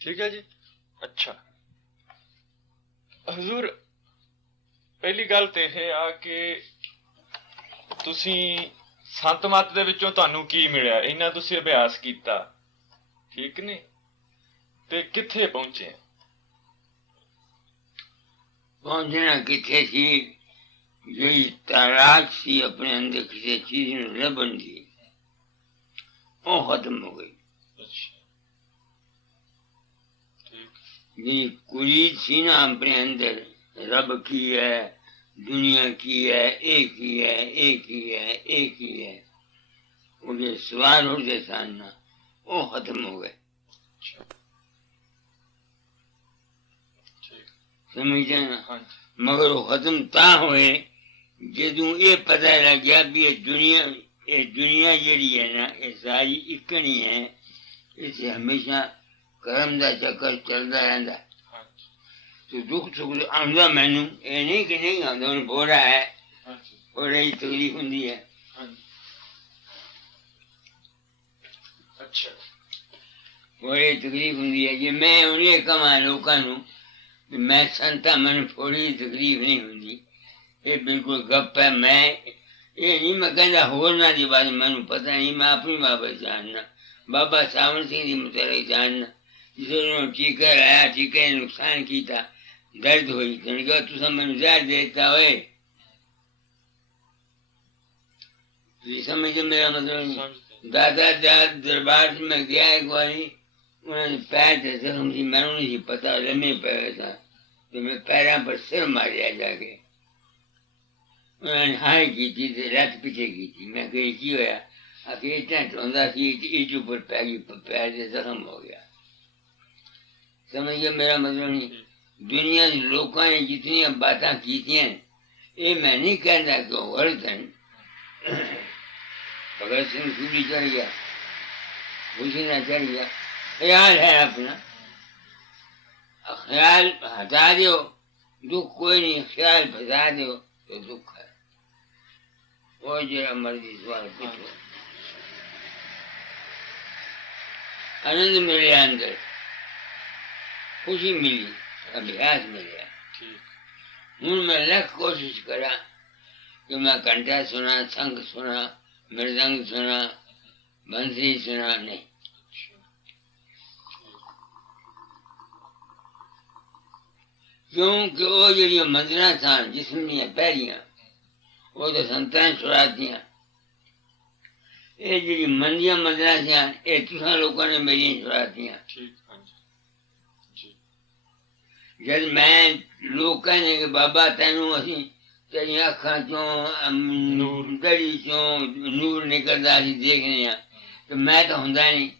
ठीक है जी। अच्छा ਹਜ਼ੂਰ, ਪਹਿਲੀ ਗੱਲ ਤੇ ਇਹ ਆ ਕਿ ਤੁਸੀਂ ਸੰਤ ਮਤ ਦੇ ਵਿੱਚੋਂ ਤੁਹਾਨੂੰ ਕੀ ਮਿਲਿਆ, ਇੰਨਾ ਤੁਸੀਂ ਅਭਿਆਸ ਕੀਤਾ, ਠੀਕ ਨੇ, ਤੇ ਕਿੱਥੇ ਪਹੁੰਚੇ? ਪਹੁੰਚਣਾ ਕਿੱਥੇ ਸੀ, ਜਿਹੜੀ ਤਾਲਾਕ ਸੀ ਆਪਣੇ ਅੰਦਰ ਕਿਸੇ ਚੀਜ਼ ਨੂੰ ਲੱਭਣ ਦੀ, ਉਹ ਖਤਮ ਹੋ ਗਈ। ਜਿਹੜੀ ਕੁਰੀਦ ਸੀ ਨਾ ਆਪਣੇ ਅੰਦਰ, ਰੱਬ ਕੀ ਹੈ, ਦੁਨੀਆ ਕੀ ਹੈ, ਇਹ ਕੀ ਹੈ, ਇਹ ਕੀ ਹੈ, ਇਹ ਕੀ ਹੈ, ਉਹਦੇ ਸਵਾਲ ਹੁੰਦੇ ਸਨ ਨਾ, ਉਹ ਖਤਮ ਹੋ ਗਏ। ਸਮਝਦੇ ਨਾ? ਮਗਰ ਉਹ ਖਤਮ ਤਾਂ ਹੋਏ ਜਦੋਂ ਇਹ ਪਤਾ ਲੱਗ ਗਿਆ ਵੀ ਇਹ ਦੁਨੀਆ ਜਿਹੜੀ ਹੈ ਨਾ, ਇਹ ਸਾਰੀ ਇੱਕ ਨਹੀਂ ਹੈ, ਇਸੇ ਹਮੇਸ਼ਾ ਕਰਮ ਦਾ ਚੱਕਰ ਚੱਲਦਾ ਰਹਿੰਦਾ। ਤੇ ਦੁੱਖ ਸੁੱਖ ਆਉਂਦਾ ਮੈਨੂੰ, ਇਹ ਨਹੀਂ ਕਿ ਨਹੀਂ ਆਉਂਦਾ, ਹੁਣ ਬੋੜਾ ਹੈ, ਬੋੜੇ ਦੀ ਤਕਲੀਫ ਹੁੰਦੀ ਹੈ। ਬੋੜੇ ਦੀ ਤਕਲੀਫ ਹੁੰਦੀ ਹੈ। ਜੇ ਮੈਂ ਹੁਣ ਇਹ ਕਹਾਂ ਲੋਕਾਂ ਨੂੰ ਮੈਂ ਸੰਤਾ, ਮੈਨੂੰ ਥੋੜੀ ਜਿਹੀ ਤਕਲੀਫ ਨਹੀਂ ਹੁੰਦੀ, ਇਹ ਬਿਲਕੁਲ ਗੱਪ ਹੈ। ਮੈਂ ਇਹ ਨਹੀਂ ਮੈਂ ਕਹਿੰਦਾ ਹੋਰਨਾਂ ਦੀ ਬਾਤ ਮੈਨੂੰ ਪਤਾ ਨਹੀਂ, ਮੈਂ ਆਪਣੀ ਬਾਬਤ ਜਾਣਨਾ, ਬਾਬਾ ਸਾਵਣ ਸਿੰਘ ਦੀ ਮੁਤਲਕ ਜਾਣਨਾ। ਜਦੋਂ ਟੀਕਾ ਲਾਇਆ, ਟੀਕੇ ਨੇ ਨੁਕਸਾਨ ਕੀਤਾ, ਦਰਦ ਹੋਈ, ਤੈਨੂੰ ਕਿਹਾ ਤੁਸੀਂ ਮੈਨੂੰ ਜ਼ਹਿਰ ਦੇ ਦਿੱਤਾ ਹੋਏ। ਤੁਸੀਂ ਸਮਝਦੇ ਮੇਰਾ ਮਤਲਬ? ਦਾਦਾ ਦਰਬਾਰ ਚ ਮੈਂ ਗਿਆ ਇੱਕ ਵਾਰੀ, ਉਹਨਾਂ ਨੇ ਪੈਰ ਤੇ ਜ਼ਖਮ ਸੀ, ਮੈਨੂੰ ਨਹੀਂ ਪਤਾ, ਲੰਮੇ ਪੈ ਸਾਂ ਤੇ ਮੈਂ ਪੈਰਾਂ ਪਰ ਸਿਰ ਮਾਰਿਆ ਜਾ ਕੇ। ਉਹਨਾਂ ਨੇ ਹਾਏ ਕੀਤੀ ਤੇ ਲੱਤ ਪਿੱਛੇ ਕੀਤੀ। ਮੈਂ ਕਿਹਾ ਕੀ ਹੋਇਆ? ਆਖੇ ਇੱਦਾਂ ਚਾਹੁੰਦਾ ਸੀ, ਇੱਟ ਉੱਪਰ ਪੈ ਗਈ, ਪੈਰ ਤੇ ਜ਼ਖਮ ਹੋ ਗਿਆ। ਸਮਝ ਗਿਆ ਮੇਰਾ ਮਤਲਬ? ਨਹੀਂ, ਦੁਨੀਆ ਦੇ ਲੋਕਾਂ ਨੇ ਜਿਤਨੀਆਂ ਬਾਤਾਂ ਕੀਤੀਆਂ, ਇਹ ਮੈਂ ਨਹੀਂ ਕਹਿੰਦਾ ਕਿ ਉਹ ਗਲਤ ਹਨ। ਭਗਤ ਸਿੰਘ ਸੂਰੀ ਚੜ ਗਿਆ, ਹੁਸੈਨ चढ़ गया, ख्याल है अपना, ख्याल हटा दो, दुख कोई नहीं, ख्याल बता दो तो दुख है। वो जरा मर्जी सवाल पूछो, आनंद मिले अंदर, खुशी मिली, अभ्यास मिले। हूँ मैं लख कोशिश करा कि मैं घंटा सुना, संग सुना, मृदंग सुना, बंसी सुना, नहीं। क्योंकि वो जी मंदिर सन जिसम पैरियां, वो तो संतां छुड़ातियां, ये जी मंदियां मंदिर सन, ये तुसा लोगों ने मेरियां छुड़ातियां। जब मैं लोग कहने कि बाबा तेनू असी तेरी अखां चों दड़ी चों नूर निकलदा असी देखने आ, तो मैं तो हुंदा नहीं,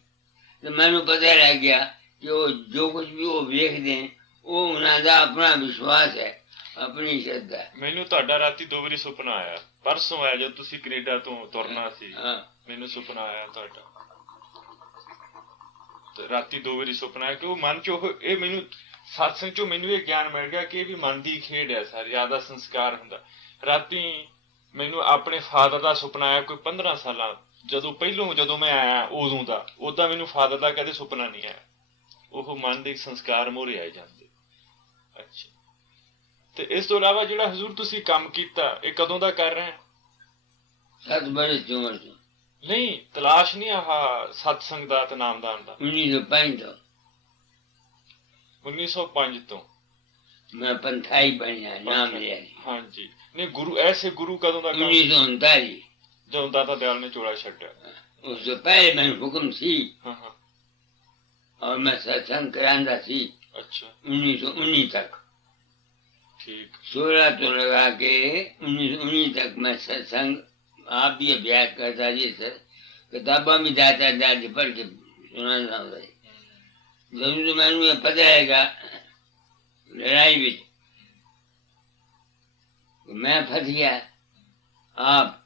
तो मैनू पता लग गया कि वो जो कुछ भी वो वेखदे ਉਹ ਉਹਨਾਂ ਦਾ ਆਪਣਾ ਵਿਸ਼ਵਾਸ ਹੈ, ਆਪਣੀ ਸ਼ਰਧਾ ਹੈ। ਮੈਨੂੰ ਤੁਹਾਡਾ ਰਾਤੀ 2 ਵਾਰੀ ਸੁਪਨਾ ਆਇਆ, ਪਰਸੋਂ ਆਇਆ ਜਦੋਂ ਤੁਸੀਂ ਕੈਨੇਡਾ ਤੋਂ ਤੁਰਨਾ ਸੀ, ਮੈਨੂੰ ਸੁਪਨਾ ਆਇਆ ਤੁਹਾਡਾ, ਤੇ ਰਾਤੀ 2 ਵਾਰੀ ਸੁਪਨਾ ਆਇਆ ਕਿ ਉਹ ਮਨ ਚ ਇਹ ਮੈਨੂੰ ਸਤਸੰਗ ਚੋਂ ਮੈਨੂੰ ਇਹ ਗਿਆਨ ਮਿਲ ਗਿਆ ਕਿ ਇਹ ਵੀ ਮਨ ਦੀ ਖੇਡ ਹੈ, ਸਾਰੀ ਆਦਾ ਸੰਸਕਾਰ ਹੁੰਦਾ। ਰਾਤੀ ਮੈਨੂੰ ਆਪਣੇ ਫਾਦਰ ਦਾ ਸੁਪਨਾ ਆਇਆ, ਕੋਈ 15 ਸਾਲਾਂ ਜਦੋਂ ਮੈਂ ਆਇਆ ਉਦੋਂ ਦਾ, ਉਦਾਂ ਮੈਨੂੰ ਫਾਦਰ ਦਾ ਕਦੇ ਸੁਪਨਾ ਨਹੀਂ ਆਇਆ। ਉਹ ਮਨ ਦੇ ਸੰਸਕਾਰ ਮੋਹਰੇ ਆਏ ਜਾਂਦੇ। ਅੱਛਾ, ਤੇ ਇਸ ਤੋਂ ਇਲਾਵਾ ਜਿਹੜਾ ਹਜ਼ੂਰ ਤੁਸੀਂ ਕੰਮ ਕੀਤਾ, ਇਹ ਕਦੋਂ ਦਾ ਕਰ ਰਹੇ? 7 ਬਰਸ ਦੀ ਉਮਰ ਤੋਂ। ਨਹੀਂ, ਤਲਾਸ਼ ਨਹੀਂ ਆਹ ਸਤਸੰਗ ਦਾ ਤੇ ਨਾਮਦਾਨ ਦਾ? 1905 ਤੋਂ। 1905 ਤੋਂ ਮੈਂ ਪੰਥਾਈ ਬਣਿਆ, ਨਾਮ ਲਿਆ। ਹਾਂਜੀ। ਨਹੀਂ, ਗੁਰੂ ਐਸੇ ਗੁਰੂ ਕਦੋਂ ਦਾ? 1939 ਜਦੋਂ ਦਾਤਾ ਦਿਆਲ ਨੇ ਚੋਲਾ ਛੱਡਿਆ। ਉਸ ਤੋਂ ਪਹਿਲੇ ਮੈਨੂੰ ਹੁਕਮ ਸੀ। ਹਾਂ ਹਾਂ। और मैं सत्संग करांदा सी। अच्छा। 1919 तक। ठीक। 16 तो लगा के 1919 तक मैं सत्संग आप भी अभ्यास करता जी सर, किताबा भी जाता दादी पढ़ के सुना जरूर तो मैंने ये पता हैगा लड़ाई भी मैं फंस गया। आप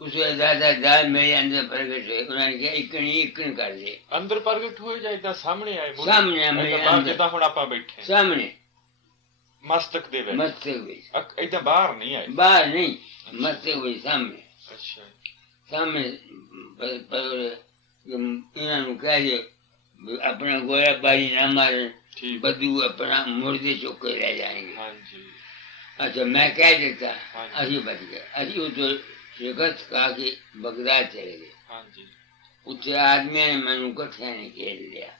उस दादा मेरे अंदर प्रगट हुए, उन्होंने कहा इकन कर दे। अंदर प्रगट हुए या इतना सामने आए? सामने मेरे अंदर, जिदा हुण आपां बैठे सामने मस्तक दे विच। मस्तक विच। इतना बाहर नहीं आए? बाहर नहीं, मस्तक विच सामने। अच्छा। सामने इन्हां नूं कह दे अपना गोया बारी ना मारे, ठीक बदू अपना मुर्दे चुक के रह जाएंगे। हाँ जी अच्छा मैं कह देता हाँ जी अभी बच गए, अभी वो तो शिकस्त खा के बगदाद चले गए। हाँ जी उत्थे आदमी ने मैनू कट्ठे ने घेर लिया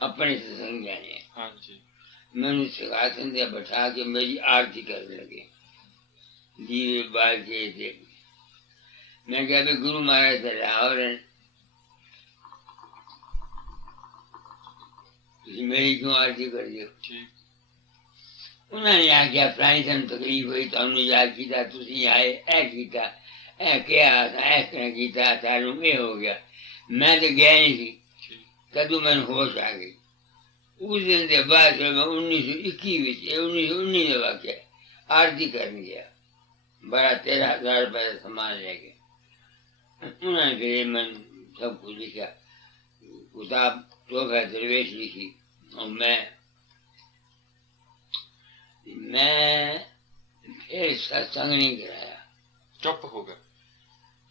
अपने से संज्ञा ने, हाँ जी मैनू सिंहासन से बैठा के मेरी आरती करने लगे, दीवे बाल के थे। मैं क्या भी गुरु महाराज से लाहौर हैं, तुसी मेरी क्यों आरती कर दियो? ठीक उन्होंने आख्या प्राणी सन तकलीफ हुई तो याद किया, तुसी आए ऐ किया ऐ क्या ऐ किया सारू ये हो गया। मैं तो गया नहीं थी, ठीक तदू मैंने होश आ गई। उस दिन के बाद फिर मैं 1921 1919 का वाक्य आरती करने गया, बड़ा 13,000 रुपये का सामान लेके। उन्होंने फिर मन सब कुछ लिखा, किताब तोहफा दरवेश लिखी, और मैं फिर सत्संग नहीं कराया, चुप हो गए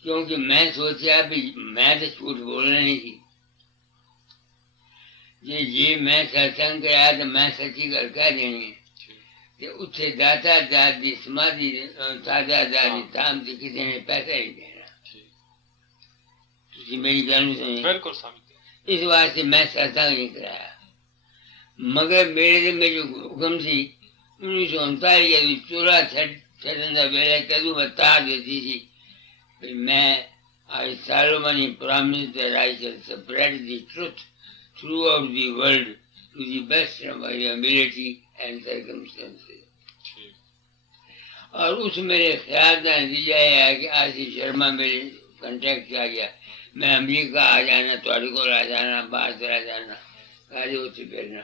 क्योंकि मैं सोचा भी मैं तो झूठ बोलना नहीं थी, जे मैं सत्संग कराया तो मैं सच्ची गल कह देनी है। ठीक ते उत्थे दाता दादी समाधि दादा दादी हाँ। ताम से किसी ने पैसा नहीं देना। ठीक तुसी मेरी गल सुनी, बिल्कुल समझते इस वास्ते मैं सत्संग नहीं कराया। मगर मेरे दिल में जो हुक्म थी 1939 चोरा छड़न का वेला कदू बता देती थी कि मैं आई Solomon promised that I shall spread the truth throughout the world to the best of my ability and circumstances। ठीक और उस मेरे ख्याल का नतीजा यह है कि आशीष शर्मा मेरे कंटेक्ट आ गया, मैं अमेरिका आ जाना, थोड़े को आ जाना, बाहर चला जाना, काले उत्थे फिरना।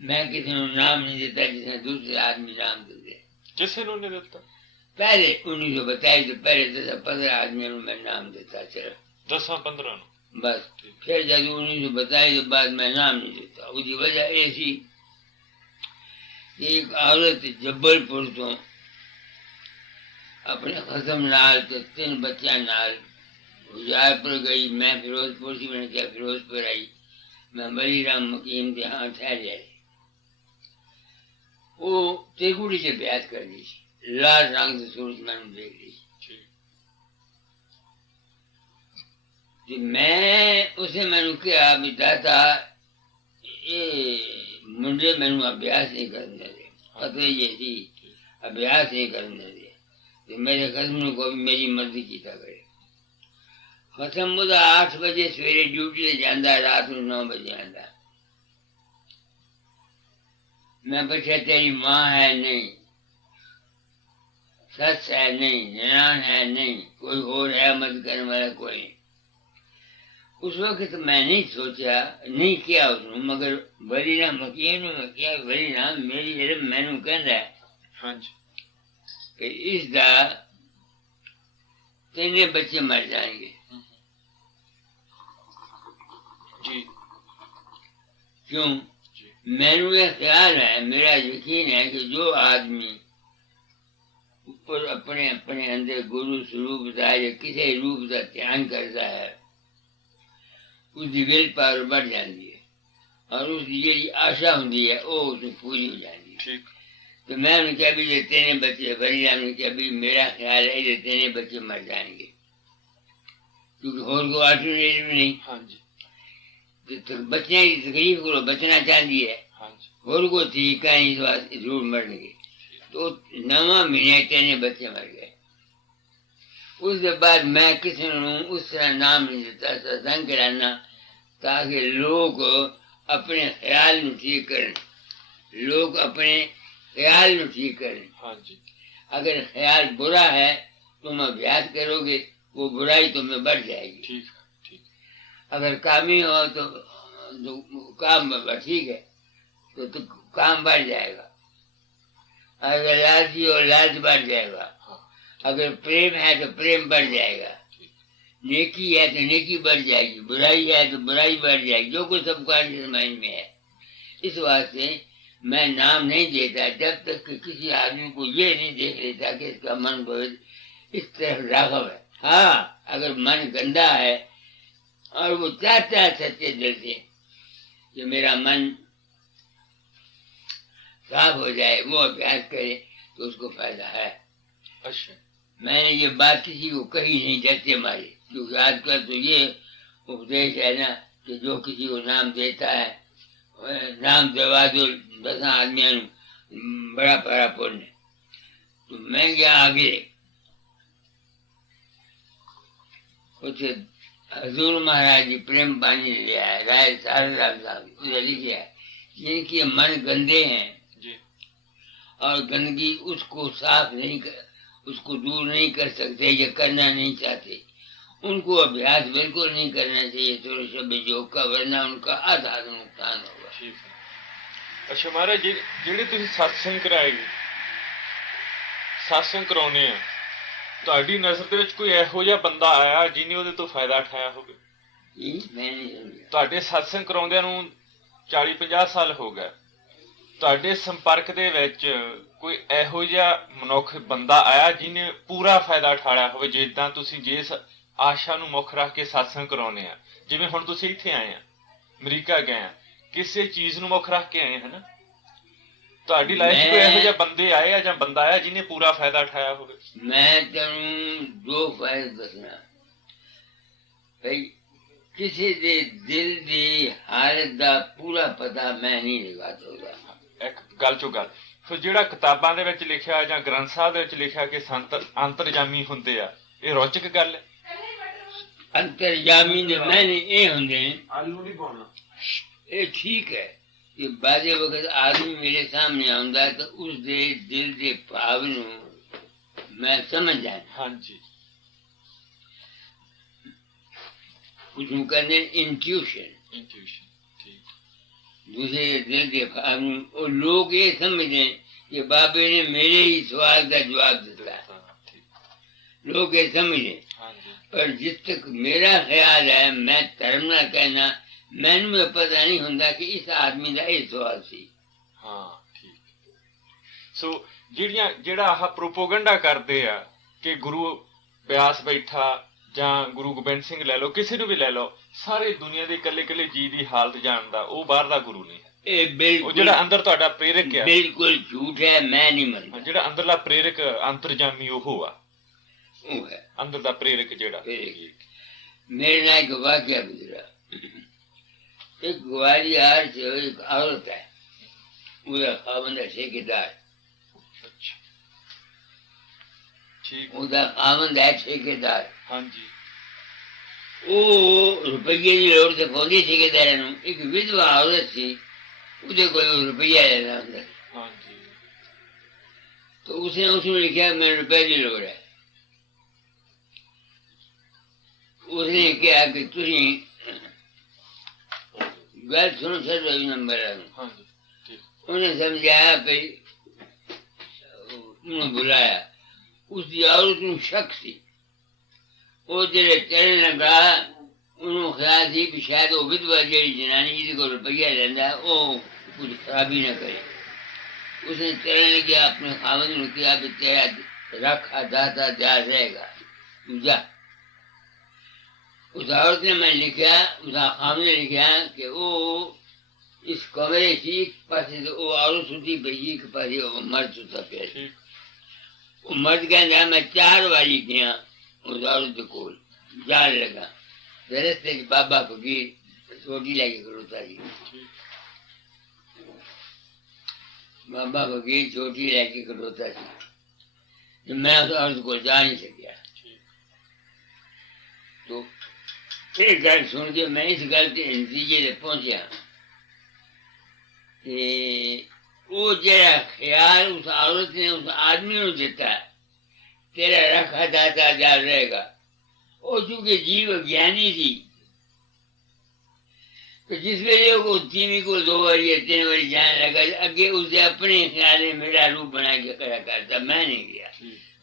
मैं किसी को नाम नहीं देता जिसने दूसरे आदमी नाम दे दे। किसे ने देता पहले 1922 तो पहले 10-15 आदमियों को मैं नाम देता सिर्फ, 10-15 बस। फिर जब 1922 के बाद मैं नाम नहीं देता। उसकी वजह ऐसी कि एक औरत जबलपुर तो अपने खसम नाल तो 3 बच्चा नाल हुजारपुर गई, मैं फिरोजपुर से मैंने क्या फिरोजपुर आई, मैं बली राम मकीम के हाथ ठहर आई। वो तेगुड़ी से ब्याह कर दी, लाल रंग से सूरज मैंने देख ली। ठीक तो मैं उसे मैंने क्या बिताता, ये मुंडे मैंने अभ्यास नहीं करने दे, पता ये थी अभ्यास नहीं करने दे, तो मेरे खत्म को भी मेरी मर्जी कीता करे। खत्म मुझे 8 बजे सवेरे ड्यूटी से जाता, रात को 9 बजे आता। मैं पूछा तेरी माँ है? नहीं। सस है? नहीं। ननान है? नहीं। कोई और है मदद करने वाला? कोई नहीं। उस वक्त तो मैं नहीं सोचा, नहीं किया उसने, मगर बड़ी नाम मकीन में क्या बड़ी नाम मेरी इल्म मैनू कहता है हाँ जी कि इस दा 3 बच्चे मर जाएंगे। जी क्यों? जी मैनू ये ख्याल है, मेरा यकीन है कि जो आदमी ऊपर अपने अपने अंदर गुरु स्वरूप का या किसी रूप का ध्यान करता है, उसकी विल पावर बढ़ जाती है और उसकी जी आशा होती है वो उसमें पूरी हो जाती है। ठीक तो मैं उन्हें क्या भी ये 3 बच्चे बड़ी ने क्या भी मेरा ख्याल है ये 3 बच्चे मर जाएंगे, क्योंकि और को अल्टरनेटिव नहीं। हाँ जी तो बच्चे की तकलीफ को बचना चाहती है, हाँ जी और को थी कहीं जरूर मरने की। तो 9 महीने 3 बच्चे मर गए। उसके बाद मैं किसी ने उस तरह नाम नहीं देता, सत्संग कराना, ताकि लोग अपने ख्याल में ठीक करें, लोग अपने ख्याल में ठीक करें। हाँ जी अगर ख्याल बुरा है तुम अभ्यास करोगे, वो बुराई तुम्हें बढ़ जाएगी। ठीक ठीक अगर कामी हो तो काम ठीक है तो काम बढ़ जाएगा। अगर लालची हो लालच बढ़ जाएगा। हाँ अगर प्रेम है तो प्रेम बढ़ जाएगा। नेकी है तो नेकी बढ़ जाएगी, बुराई है तो बुराई बढ़ जाएगी, जो कुछ सबका समझ में है। इस वास्ते मैं नाम नहीं देता जब तक कि किसी आदमी को ये नहीं देख लेता कि इसका मन बहुत इस तरफ राघव है। हाँ, अगर मन गंदा है और वो चाहता है सच्चे दिल से कि मेरा मन साफ हो जाए, वो अभ्यास करे तो उसको फायदा है। अच्छा। मैंने ये बात किसी को कही नहीं डरते मारे, क्योंकि आजकल तो ये उपदेश है ना कि जो किसी को नाम देता है, नाम दवा दो 10 आदमियों ਨੂੰ बड़ा बड़ा पुण्य। तो मैं गया आगे, उसे हजूर महाराज जी प्रेम पानी ले आया, राय सारे राम साहब उसे लिखे है जिनके मन गंदे हैं जी। और गंदगी उसको साफ नहीं कर, उसको दूर नहीं कर सकते या करना नहीं चाहते, उनको अभ्यास बिल्कुल नहीं करना चाहिए थोड़े शब्द योग का, वरना उनका आधा नुकसान होगा। ठीक है। ਅੱਛਾ ਮਹਾਰਾਜ ਜਿਹੜੇ ਤੁਸੀਂ ਸਤਸੰਗ ਕਰਾਏ, ਸਤਸੰਗ ਕਰਾਉਨੇ ਆ, ਤੁਹਾਡੀ ਨਜ਼ਰ ਦੇ ਵਿੱਚ ਕੋਈ ਇਹੋ ਜਿਹਾ ਬੰਦਾ ਆਇਆ ਜਿਹਨੇ ਉਹਦੇ ਤੋਂ ਫਾਇਦਾ ਉਠਾਇਆ ਹੋਵੇ? ਤੁਹਾਡੇ ਸਤਸੰਗ ਕਰਾਉਂਦਿਆਂ ਨੂੰ 40-50 ਸਾਲ ਹੋ ਗਏ, ਤੁਹਾਡੇ ਸੰਪਰਕ ਦੇ ਵਿੱਚ ਕੋਈ ਇਹੋ ਜਿਹਾ ਮਨੁੱਖ ਬੰਦਾ ਆਇਆ ਜਿਹਨੇ ਪੂਰਾ ਫਾਇਦਾ ਉਠਾਇਆ ਹੋਵੇ, ਜਿੱਦਾਂ ਤੁਸੀਂ ਜਿਸ ਆਸ਼ਾ ਨੂੰ ਮੁੱਖ ਰੱਖ ਕੇ ਸਤਸੰਗ ਕਰਾਉਨੇ ਆ, ਜਿਵੇਂ ਹੁਣ ਤੁਸੀਂ ਇੱਥੇ ਆਏ ਆ, ਅਮਰੀਕਾ ਗਏ ਆ, ਕਿਸੇ ਚੀਜ਼ ਨੂੰ ਮੁੱਖ ਰੱਖ ਕੇ ਆਏ ਹਨ? ਤੁਹਾਡੀ ਲਾਈਫ 'ਚ ਕੋਈ ਇਹੋ ਜਿਹਾ ਬੰਦੇ ਆਏ ਆ ਜਾਂ ਬੰਦਾ ਆਇਆ ਜਿਹਨੇ ਪੂਰਾ ਫਾਇਦਾ ਉਠਾਇਆ ਹੋਵੇ? ਮੈਂ ਤੈਨੂੰ ਦੋ ਫਾਇਦੇ ਦੱਸਣਾ ਭਈ, ਕਿਸੇ ਦੇ ਦਿਲ ਦੀ ਹਾਲਤ ਦਾ ਪੂਰਾ ਪਤਾ ਮੈਂ ਨਹੀਂ ਲਗਾ ਸਕਦਾ। ਇੱਕ ਗੱਲ ਚੋਂ ਗੱਲ, ਫਿਰ ਜਿਹੜਾ ਕਿਤਾਬਾਂ ਦੇ ਵਿੱਚ ਲਿਖਿਆ ਜਾਂ ਗ੍ਰੰਥ ਸਾਹਿਬ ਦੇ ਵਿੱਚ ਲਿਖਿਆ ਕਿ ਸੰਤ ਅੰਤਰਜਾਮੀ ਹੁੰਦੇ ਆ, ਇਹ ਰੌਚਕ ਗੱਲ ਹੈ? ਅੰਤਰਜਾਮੀ ਦੇ ਮੈਨੇ ਇਹ ਹੁੰਦੇ ਨੇ, ਆਲੂ ਨਹੀਂ ਪਾਉਣਾ, ਇਹ ਠੀਕ ਹੈ ਕਿ ਬਾਜੇ ਵਕਤ ਆਦਮੀ ਮੇਰੇ ਸਾਹਮਣੇ ਆਉਂਦਾ ਤਾਂ ਉਸ ਦੇ ਦਿਲ ਦੇ ਭਾਵ ਨੂੰ ਮੈਂ ਸਮਝ ਜਾਣਾ। ਹਾਂਜੀ। उसको कहते हैं इंट्यूशन। ठीक। दूसरे दिल के भाव में, और लोग ये समझें कि बाबे ने मेरे ही सवाल का जवाब दिया, लोग ये समझें। पर जिस तक मेरा ख्याल है, मैं धर्म ना कहना, मैंने पता नहीं होता कि इस आदमी का ये सवाल सी। हाँ ठीक। सो ਜਿਹੜਾ ਆਹ ਪ੍ਰੋਪੋਗੰਡਾ ਕਰਦੇ ਆ ਕਿ ਗੁਰੂ ਬਿਆਸ ਬੈਠਾ ਜਾਂ ਗੁਰੂ ਗੋਬਿੰਦ ਸਿੰਘ ਲੈ ਲਓ, ਕਿਸੇ ਨੂੰ ਵੀ ਲੈ ਲਓ, ਸਾਰੇ ਦੁਨੀਆ ਦੇ ਇਕੱਲੇ ਇਕੱਲੇ ਜੀ ਦੀ ਹਾਲਤ ਜਾਣਦਾ, ਉਹ ਬਾਹਰ ਦਾ ਗੁਰੂ ਨਹੀਂ ਹੈ। ਇਹ ਬਿਲਕੁਲ, ਉਹ ਜਿਹੜਾ ਅੰਦਰ ਤੁਹਾਡਾ ਪ੍ਰੇਰਕ ਹੈ, ਬਿਲਕੁਲ ਝੂਠ ਹੈ, ਮੈਂ ਨਹੀਂ ਮੰਨਦਾ। ਜਿਹੜਾ ਅੰਦਰਲਾ ਪ੍ਰੇਰਕ ਅੰਤਰਜਾਮੀ ਉਹ ਆ, ਉਹ ਹੈ ਅੰਦਰ ਦਾ ਪ੍ਰੇਰਕ ਜਿਹੜਾ। ਮੇਰੇ ਨਾਲ ਇੱਕ ਵਾਕਿਆ ਗੁਜ਼ਰਾ। एक ग्वालियर से एक औरत है, उसका खावंद है ठेकेदार। उसका खावंद है ठेकेदार। हाँ जी। वो रुपये की लोड़ से पहुंची ठेकेदार ने, एक विधवा औरत थी, उसे कोई रुपया लेना अंदर। हाँ जी। तो उसने उसमें लिखा मेरे रुपये की लोड़ है। उसने क्या कि तुझे गल सुनो सर, नंबर उन्हें समझाया, भाई उन्हें बुलाया, उसकी औरत ਨੂੰ शक ਸੀ। ਉਹ ਜਿਹੜੇ ਚਰਨ ਲਗਾ, ਉਹਨੂੰ ਖਿਆਲ ਸੀ ਕਿ ਸ਼ਾਇਦ ਉਹ ਵਿਧਵਾ ਜਿਹੜੀ ਜਨਾਨੀ ਜਿਹਦੇ ਕੋਲ ਰੁਪਈਆ ਲੈਂਦਾ ਉਹ ਕੁਝ ਖਰਾਬੀ ਨਾ ਕਰੇ। ਉਸਨੇ ਚਰਨ ਲੱਗਿਆ, ਆਪਣੇ ਖਾਵੰਦ ਨੂੰ ਕਿਹਾ ਵੀ ਤੇਰਾ ਰੱਖਾ ਦਾਤਾ ਜਾ रहेगा, तू जा। उस औरत ने मैं लिखा, उस खाम ने लिखा कि वो इस कमरे की एक पासे वो औरत सुती पई, एक पासे वो मर्द सुता पे। वो मर्द कहता मैं 4 वाली गया उस औरत को जान लगा, रस्ते के बाबा फकीर छोटी लगे खड़ोता जी, बाबा फकीर छोटी लगे खड़ोता जी। मैं उस औरत को जा नहीं सकिया। तो एक गल सुन के मैं इस गल के नतीजे से पहुंचा कि वो जरा ख्याल उस औरत ने उस आदमी को देता, तेरा रखा दाता जा रहेगा, वो चूंकि जीव ज्ञानी थी, तो जिस वेले को तीवी को 2 बारी या 3 बारी जान लगा, अगे उसे अपने ख्याल में मेरा रूप बना के खड़ा करता। मैं नहीं गया,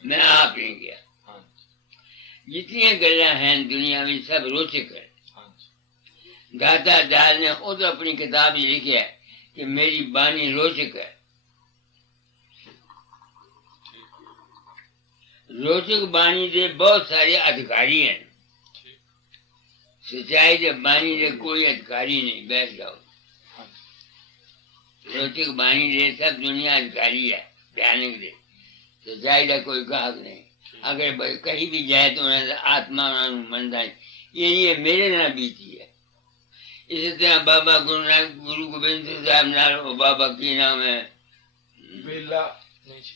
मैं आप नहीं गया। जितनी गल्ला हैं दुनिया में सब रोचक है। दाता दाल ने खुद अपनी किताब में लिखा है कि मेरी बानी रोचक है। रोचक बानी के बहुत सारे अधिकारी हैं, सच्चाई के बानी दे कोई अधिकारी नहीं, बैठ जाओ। ਹਾਂਜੀ रोटी की बानी दे सब दुनिया अधिकारी है, भयानक दे। सच्चाई का कोई गाहक नहीं। अगर भाई कहीं भी जाए तो उन्हें आत्मा उन्हें मनता है, ये मेरे ना बीती है। इसी तरह बाबा गुरु गोबिंद सिंह साहब नाल, बाबा की नाम है, बेला नहीं जी,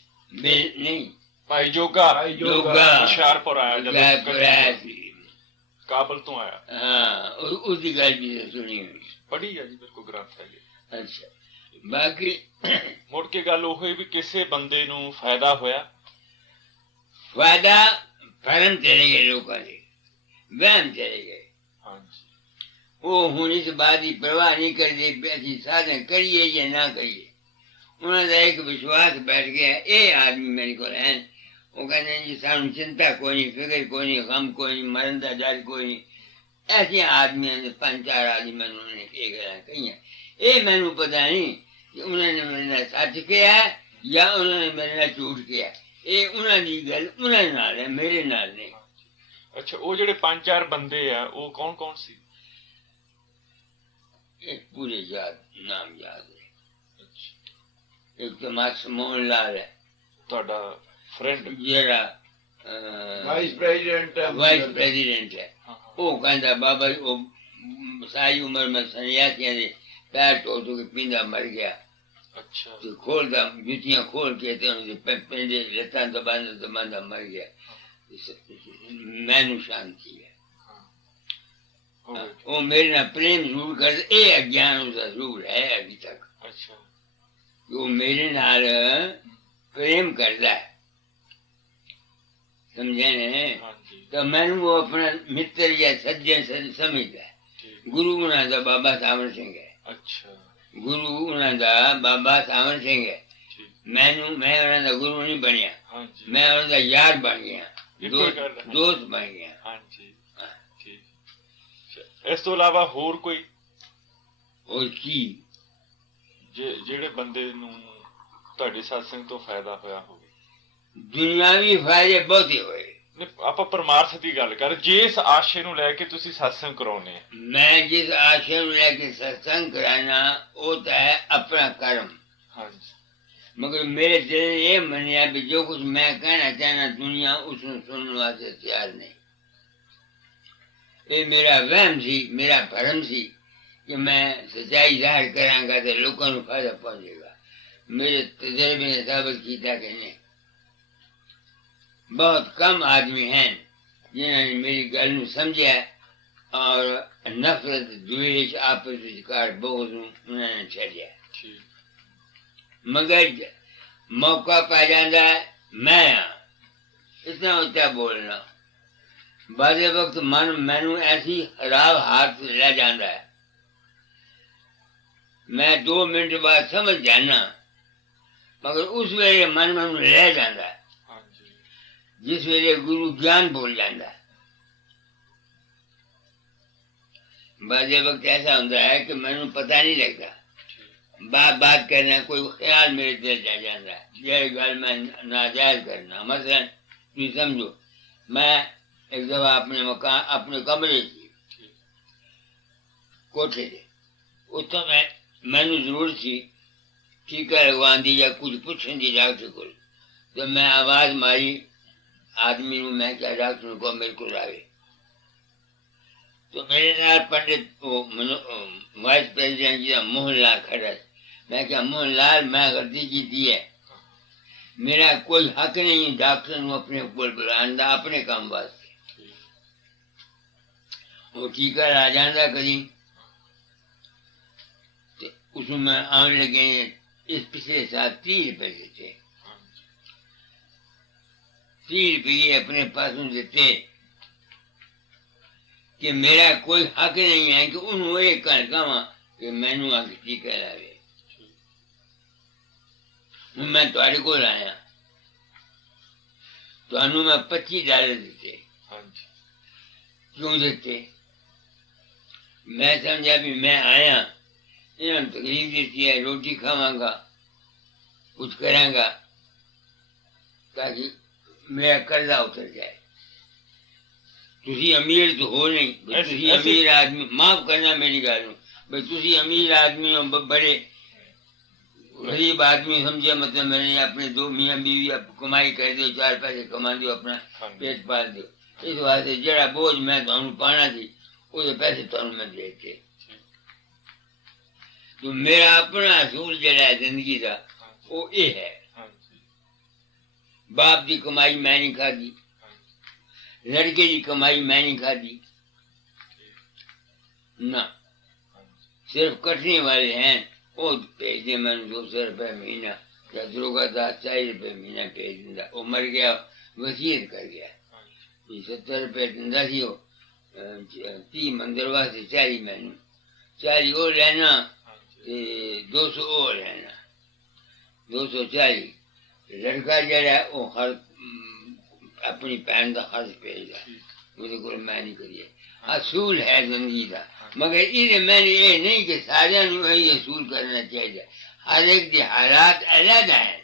नहीं भाई जोगा जोगा ਹੁਸ਼ਿਆਰਪੁਰ ਆਇਆ हुशियारपुर आया ਜਦੋਂ सी। ਕਾਬਲ ਤੋਂ ਆਇਆ। हाँ, उसकी गल भी सुनी हुई। ਪੜ੍ਹੀ ਆ ਜੀ ਮੇਰੇ ਕੋਲ ਗ੍ਰੰਥ ਹੈਗੇ। अच्छा, बाकी ਮੁੜ ਕੇ ਗੱਲ ਉਹ ਹੋਈ ਵੀ ਕਿਸੇ ਬੰਦੇ ਨੂੰ ਫਾਇਦਾ ਹੋਇਆ। फायदा फरम चले गए लोगों के, वहम चले गए। ਹਾਂਜੀ वो हूँ इस बात की परवाह नहीं करते असि साधन करिए या ना करिए। उन्होंने एक विश्वास बैठ गया, ये आदमी मेरे को है, वो कहते हैं जी सानू चिंता कोई नहीं, फिक्र कोई नहीं, गम कोई नहीं, मरण का डर कोई नहीं। ऐसे आदमी ने 5-4 आदमी मैंने ये गल कही है। ये मैनू पता नहीं कि उन्होंने मेरे नाल सच किया या उन्होंने मेरे नाल झूठ किया। ये उन्होंने गल उन्होंने नाल है, मेरे नाल नहीं। ਅੱਛਾ ਉਹ ਜਿਹੜੇ 5-4 ਬੰਦੇ ਆ ਉਹ ਕੌਣ ਕੌਣ ਸੀ? एक पूरे याद नाम याद है। एक तो मास मोहन लाल है, ਤੁਹਾਡਾ ਫਰੈਂਡ? जेड़ा वाइस प्रेसिडेंट है। वाइस प्रेसिडेंट है। ਹਾਂ ਹਾਂ वो कहता बाबा जी, वो सारी उम्र में सन्यासियों ने पैर टोट के पींदा मर गया। ਅੱਛਾ तो खोलता जुतियां खोल के तो पेंदे लत्तां दबांदा मर गया। मैनू शांति है। ਹੋ ਗਿਆ। वो मेरे नाल प्रेम जरूर कर, ये अज्ञान उसका जरूर है अभी तक। ਅੱਛਾ वो मेरे नाल प्रेम करता है, समझे ने? ਹਾਂਜੀ तो मैनू वो अपना मित्र या सज्जन समझता है। ਠੀਕ गुरु उन्हों का बाबा सावर सिंह है। ਅੱਛਾ गुरु उन्हों का बाबा सावर सिंह है। ਠੀਕ मैं उन्हों का गुरु नहीं बनया, ਹਾਂਜੀ मैं उनका यार बन गया, ਇੱਕੋ ਹੀ ਗੱਲ ਹੈ। दोस्त बन गया। ਹਾਂਜੀ ਠੀਕ। ਅੱਛਾ, ਇਸ ਤੋਂ ਇਲਾਵਾ ਹੋਰ ਕੋਈ और की ਜਿਹੜੇ ਬੰਦੇ ਨੂੰ ਤੁਹਾਡੇ satsang ਤੋਂ ਫਾਇਦਾ ਹੋਇਆ ਹੋਵੇ? दुनियावी फायदे बहुत ही हुए। ਨਹੀਂ, ਆਪਾਂ ਪਰਮਾਰਥ ਦੀ ਗੱਲ ਕਰ, ਜਿਸ ਆਸ਼ੇ ਨੂੰ ਲੈ ਕੇ ਤੁਸੀਂ satsang ਕਰਾਉਨੇ ਆ। मैं जिस आशय में लेके सत्संग कराना होता है अपना कर्म, ਹਾਂਜੀ मगर मेरे दिल ने ये मनिया भी जो कुछ मैं कहना चाहना दुनिया उसको सुनने वास्ते तैयार नहीं। ये मेरा वहम सी, मेरा भरम सी कि मैं सच्चाई जाहिर करांगा तो लोगों को फायदा पहुंचेगा। मेरे तजर्बे ने साबित किया कि नहीं। बहुत कम आदमी हैं जिन्होंने मेरी गल नूं समझा और नफरत द्वेष आपस विचकार बहुत उन्होंने छड़िया। ਠੀਕ मगर मौका पा जाता है, मैं इतना ऊंचा बोलना बाजे वक्त मन मैनू ऐसी खराब हाथ ले जाता है, मैं 2 मिनट बाद समझ जाना, मगर उस वेले मन मैनू ले जाता है ਹਾਂਜੀ जिस वेले गुरु ज्ञान बोल जाता है। बाजे वक्त ऐसा होता है कि मैनू पता नहीं लगता, बात करना कोई ख्याल मेरे दिल जा जाता है, ये गल मैं नाजायज करना। मसलन तुम समझो, मैं एक दफा अपने मकान अपने कमरे की कोठे से उतो मैनू जरूरत थी टीका लगवान दी या कुछ पूछने की डॉक्टर को, तो मैं आवाज मारी आदमी नूं, मैं क्या डॉक्टर को मेरे को लावे। तो मेरे नाल पंडित वाइस प्रेसिडेंट जी मोहनलाल खड़ा। मैं क्या मोहनलाल, मैं गलती की दी है, मेरा कोई हक नहीं डॉक्टर नूं अपने कोल बुलाने दा अपने काम वास्ते। वो टीका ला जाता कभी, तो उसमें मैं आने लगे इस पिछले साल 30 रुपए देते, 30 रुपये अपने पासों देते कि मेरा कोई हक नहीं है कि उन्होंने ये कर कहा कि मैनू आके टीका लावे। मैं तुहाडे कोल आया, तुहानू मैं $25 देते। ਹਾਂਜੀ क्यों देते? मैं समझा भी मैं आया, इन्होंने तकलीफ देती है, रोटी खावांगा, कुछ करांगा ताकि मेरा कर्जा उतर जाए। ਤੁਸੀਂ ਅਮੀਰ ਤਾਂ ਹੋ ਨਹੀਂ ਵੀ ਤੁਸੀਂ ਅਮੀਰ ਆਦਮੀ ਮਾਫ ਕਰਨਾ ਮੇਰੀ ਗੱਲ ਨੂੰ ਵੀ ਤੁਸੀਂ ਅਮੀਰ ਆਦਮੀ ਹੋ ਬੜੇ गरीब आदमी समझे मतलब मैंने अपने दो मियाँ बीवी कमाई कर दो 4 पैसे कमा दो अपना पेट पाल दो इस वास्ते जरा बोझ मैं तुम पाना थी वो पैसे तुम मैं देते तो मेरा अपना असूल जरा जिंदगी का वो ये है बाप की कमाई मैं नहीं खादी लड़के की कमाई मैं नहीं खादी ना सिर्फ कटने वाले हैं वो भेज दे मैंने 200 रुपये महीना या दरोगा था 40 रुपये महीना भेज दिंदा वो मर गया वसीयत कर गया 70 रुपये दिंदा सी वो 30 मंदिर वास्ते 40 मैनू 40 वो लेना 200 वो लेना 240 लड़का जरा वो हर अपनी भैन का खर्च भेजदा ਉਹਦੇ ਕੋਲ मैं नहीं करिए असूल है जिंदगी का मगर ये मैंने ये नहीं कि सारे यही असूल करना चाहिए हर एक के हालात अलग हैं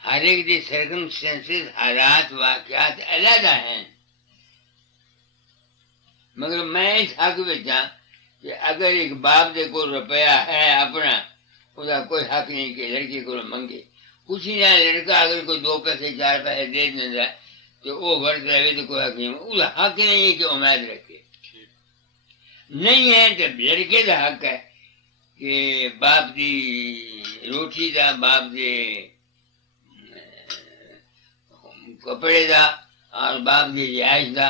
हर एक के सर्कमस्टेंसेस हालात वाकयात अलग हैं मगर मैं इस हक में हाँ कि अगर एक बाप के को रुपया है अपना उसका कोई हक नहीं कि लड़के को मंगे कुछ ही ना लड़का अगर कोई 2 पैसे 4 पैसे दे देता तो वो वर्त रहे तो कोई हक नहीं उसका हक नहीं है कि उम्मीद रखे नहीं है तो लड़के का हक है कि बाप की रोटी का बाप के कपड़े का और बाप की रिहाइश का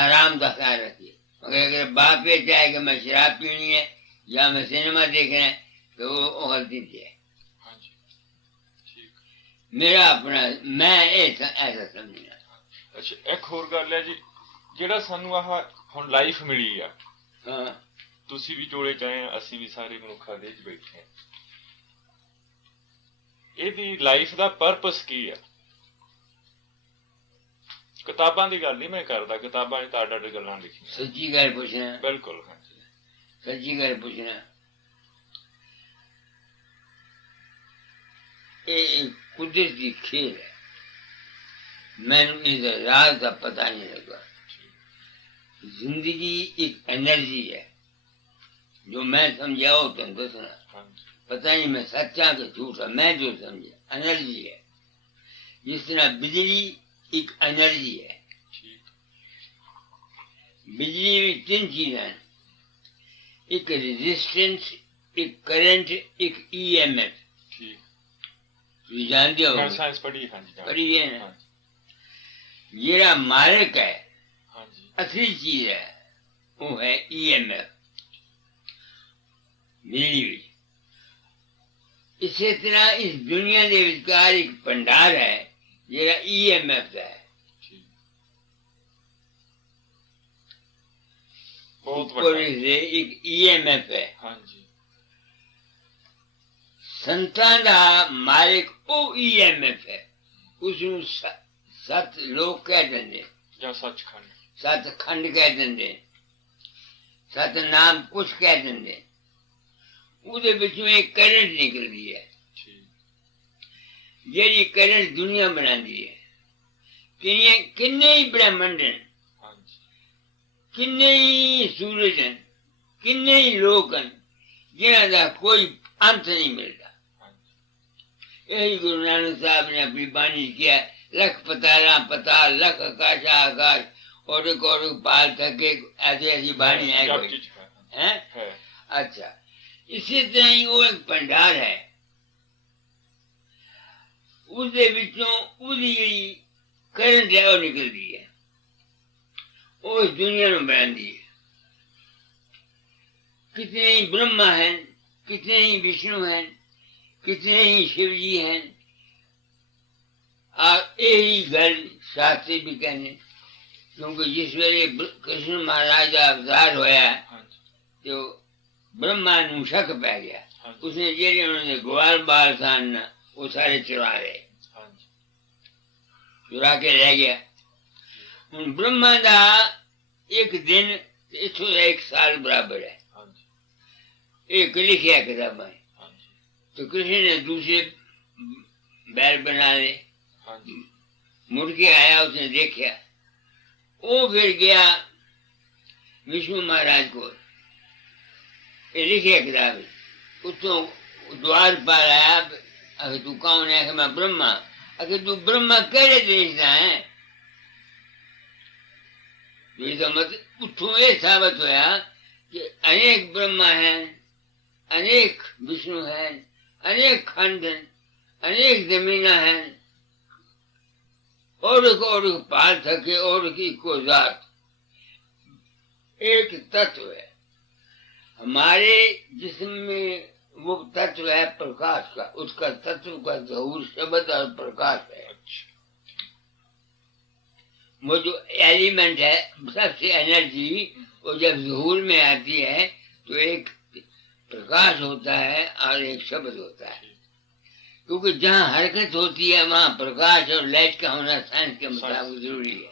आराम का ख्याल रखिए मगर अगर बाप ये चाहे कि मैं शराब पीनी है या मैं सिनेमा देखना है तो वो गलती थी है मेरा अपना मैं ऐसा समझना ਅੱਛਾ ਇੱਕ ਹੋਰ ਗੱਲ ਹੈ ਜੀ ਜਿਹੜਾ ਸਾਨੂੰ ਆਹ ਹੁਣ ਲਾਈਫ ਮਿਲੀ ਆ ਹਾਂ ਤੁਸੀਂ ਵੀ ਚੋਲੇ ਚਾਹੇ ਅਸੀਂ ਵੀ ਸਾਰੇ ਮਨੁੱਖਾਂ ਦੇ ਵਿੱਚ ਬੈਠੇ ਆ ਇਹਦੀ ਲਾਈਫ ਦਾ ਪਰਪਸ ਕੀ ਆ ਕਿਤਾਬਾਂ ਦੀ ਗੱਲ ਨਹੀਂ ਮੈਂ ਕਰਦਾ ਕਿਤਾਬਾਂ 'ਚ ਤਾਂ ਅੱਡ ਗੱਲਾਂ ਲਿਖੀਆਂ ਸੱਚੀ ਗੱਲ ਪੁੱਛਣਾ ਬਿਲਕੁਲ ਹਾਂਜੀ ਸੱਚੀ ਗੱਲ ਪੁੱਛਣਾ ਇਹ ਕੁਦਰਤ ਦੀ ਖੇਡ ਹੈ मैंने इस राज का पता नहीं लगा जिंदगी एक एनर्जी है जो मैं समझा हो तुम दसना पता नहीं मैं सच्चा कि झूठा मैं जो समझा एनर्जी है जिस तरह बिजली एक एनर्जी है बिजली में 3 चीजें हैं एक रेजिस्टेंस एक करंट एक EMF जानते हो साइंस पढ़ी पढ़ी है ना जेड़ा मालिक है असली चीज है वो है EMF बिजली इसी तरह इस दुनिया के विचकार एक भंडार है जेड़ा EMF है ऊपर से एक EMF है संतां दा मालिक वो EMF है उसनू सत लोग कह देंगे ਜਾਂ ਸੱਚਖੰਡ सतखंड कह देंगे सतनाम कुछ कह देंगे ਉਹਦੇ ਵਿੱਚੋਂ ਇੱਕ ਕਰੰਟ ਨਿਕਲਦੀ ਹੈ ਜਿਹੜੀ ਕਰੰਟ ਦੁਨੀਆ ਬਣਾਉਂਦੀ ਹੈ ਕਿੰਨੇ ਹੀ ਬ੍ਰਹਮੰਡ ਹਨ ਕਿੰਨੇ ਹੀ ਸੂਰਜ ਹਨ ਕਿੰਨੇ ਹੀ ਲੋਕ ਹਨ ਜਿਨ੍ਹਾਂ ਦਾ ਕੋਈ ਅੰਤ ਨਹੀਂ ਮਿਲਦਾ यही गुरु नानक साहब ने अपनी बाणी किया लख पताला पताल लख आकाशा आकाश और पाल थके ऐसी ऐसी बाणी है कोई है अच्छा इसी तरह ही वो एक भंडार है उसके विचों उसकी जी करंट है वो निकलती है वो इस दुनिया में बनाती है कितने ही ब्रह्मा हैं कितने ही विष्णु हैं कितने ही शिव जी हैं और यही गल शास्त्री भी कहने क्योंकि जिस वेले कृष्ण महाराज का अवतार होया तो ब्रह्मा नू शक पै गया उसने जेड़े उन्होंने ग्वाल बाल सन वो सारे चुरा रहे चुरा के रह गया हुण ब्रह्मा का एक दिन इथों 1 साल बराबर है एक लिखिया किताबां तो कृष्ण ने दूसरे बैल बना ले मुड़ के आया, उसने देखा, वो फिर गया विष्णु महाराज को, ये लिखे किताब में, उसको द्वार पर आया, अगर तू कौन है? कि मैं ब्रह्मा। अगर तू ब्रह्मा केड़े देश का है? तो मतलब उठो ये साबित होया कि अनेक ब्रह्मा हैं, अनेक विष्णु हैं, अनेक खंड हैं, अनेक जमीना हैं, और पाल सके और की को जात, एक तत्व है हमारे जिस्म में। वो तत्व है प्रकाश का, उसका तत्व का जहूर शब्द और प्रकाश है। वो जो एलिमेंट है, सबसे एनर्जी, वो जब जहूर में आती है तो एक प्रकाश होता है और एक शब्द होता है, क्योंकि जहाँ हरकत होती है वहाँ प्रकाश और लाइट का होना साइंस के मुताबिक जरूरी है।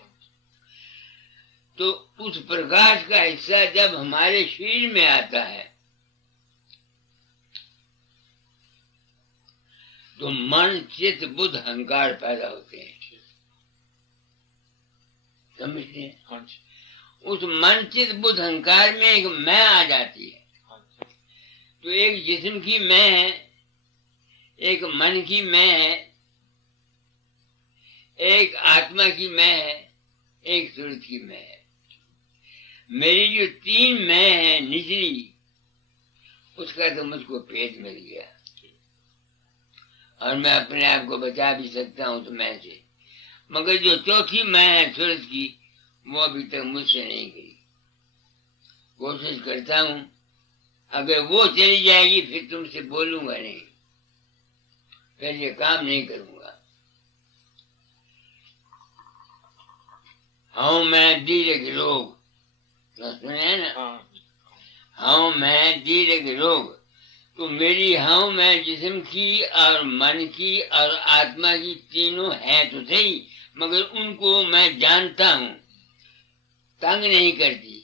तो उस प्रकाश का हिस्सा जब हमारे शरीर में आता है तो मन, चित्त, बुद्ध, अहंकार पैदा होते हैं। समझते हैं? उस मन, चित्त, बुद्ध, अहंकार में एक मैं आ जाती है। तो एक जिस्म की मैं है, एक मन की मैं है, एक आत्मा की मैं है, एक सूरत की मैं है। मेरी जो तीन मैं है निचली, उसका तो मुझको पेट मिल गया और मैं अपने आप को बचा भी सकता हूँ तो मैं से। मगर जो चौथी मैं है सूरत की, वो अभी तक मुझसे नहीं गई। कोशिश करता हूँ, अगर वो चली जाएगी फिर तुमसे बोलूंगा नहीं, फिर ये काम नहीं करूंगा। हाँ मैं दीर्घ रोग, सुने है ना? हाँ मैं दीर्घ रोग। तो मेरी हाँ मैं जिस्म की और मन की और आत्मा की तीनों है तो सही, मगर उनको मैं जानता हूँ, तंग नहीं करती।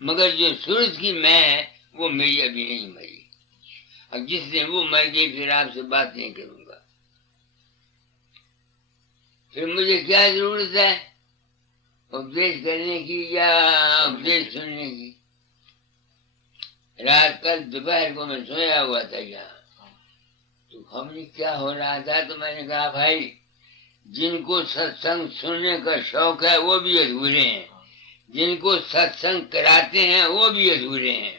मगर जो सूरज की मैं है वो मेरी अभी नहीं मरी, और जिस दिन वो मर गई फिर आपसे बात नहीं करूंगा। फिर मुझे क्या जरूरत है उपदेश करने की या उपदेश सुनने की? रात कल दोपहर को मैं सोया हुआ था यहाँ, तो हमने क्या हो रहा था, तो मैंने कहा भाई जिनको सत्संग सुनने का शौक है वो भी अधूरे हैं, जिनको सत्संग कराते हैं वो भी अधूरे हैं।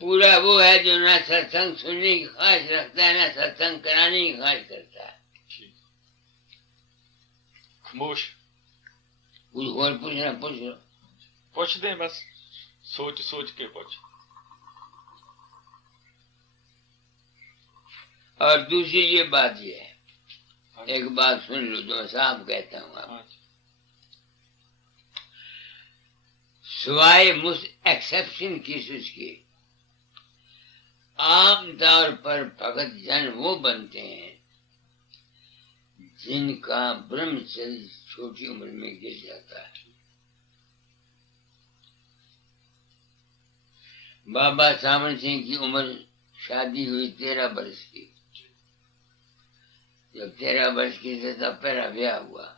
पूरा वो है जो ना सत्संग सुनने की ख्वाहिश रखता है ना सत्संग कराने की ख्वाहिश करता है। खामोश। कुछ और पूछना पूछ लो। पूछ दे, बस सोच सोच के पूछ। और दूसरी ये बात ये है, एक बात सुन लो जो मैं साफ कहता हूँ आप, सिवाय मुझ एक्सेप्शन केसेस के आमतौर पर भगत जन वो बनते हैं जिनका ब्रह्मचर्य छोटी उम्र में गिर जाता है। बाबा सावन सिंह की उम्र शादी हुई 13 वर्ष की, जब 13 वर्ष की थे तब पहला ब्याह हुआ।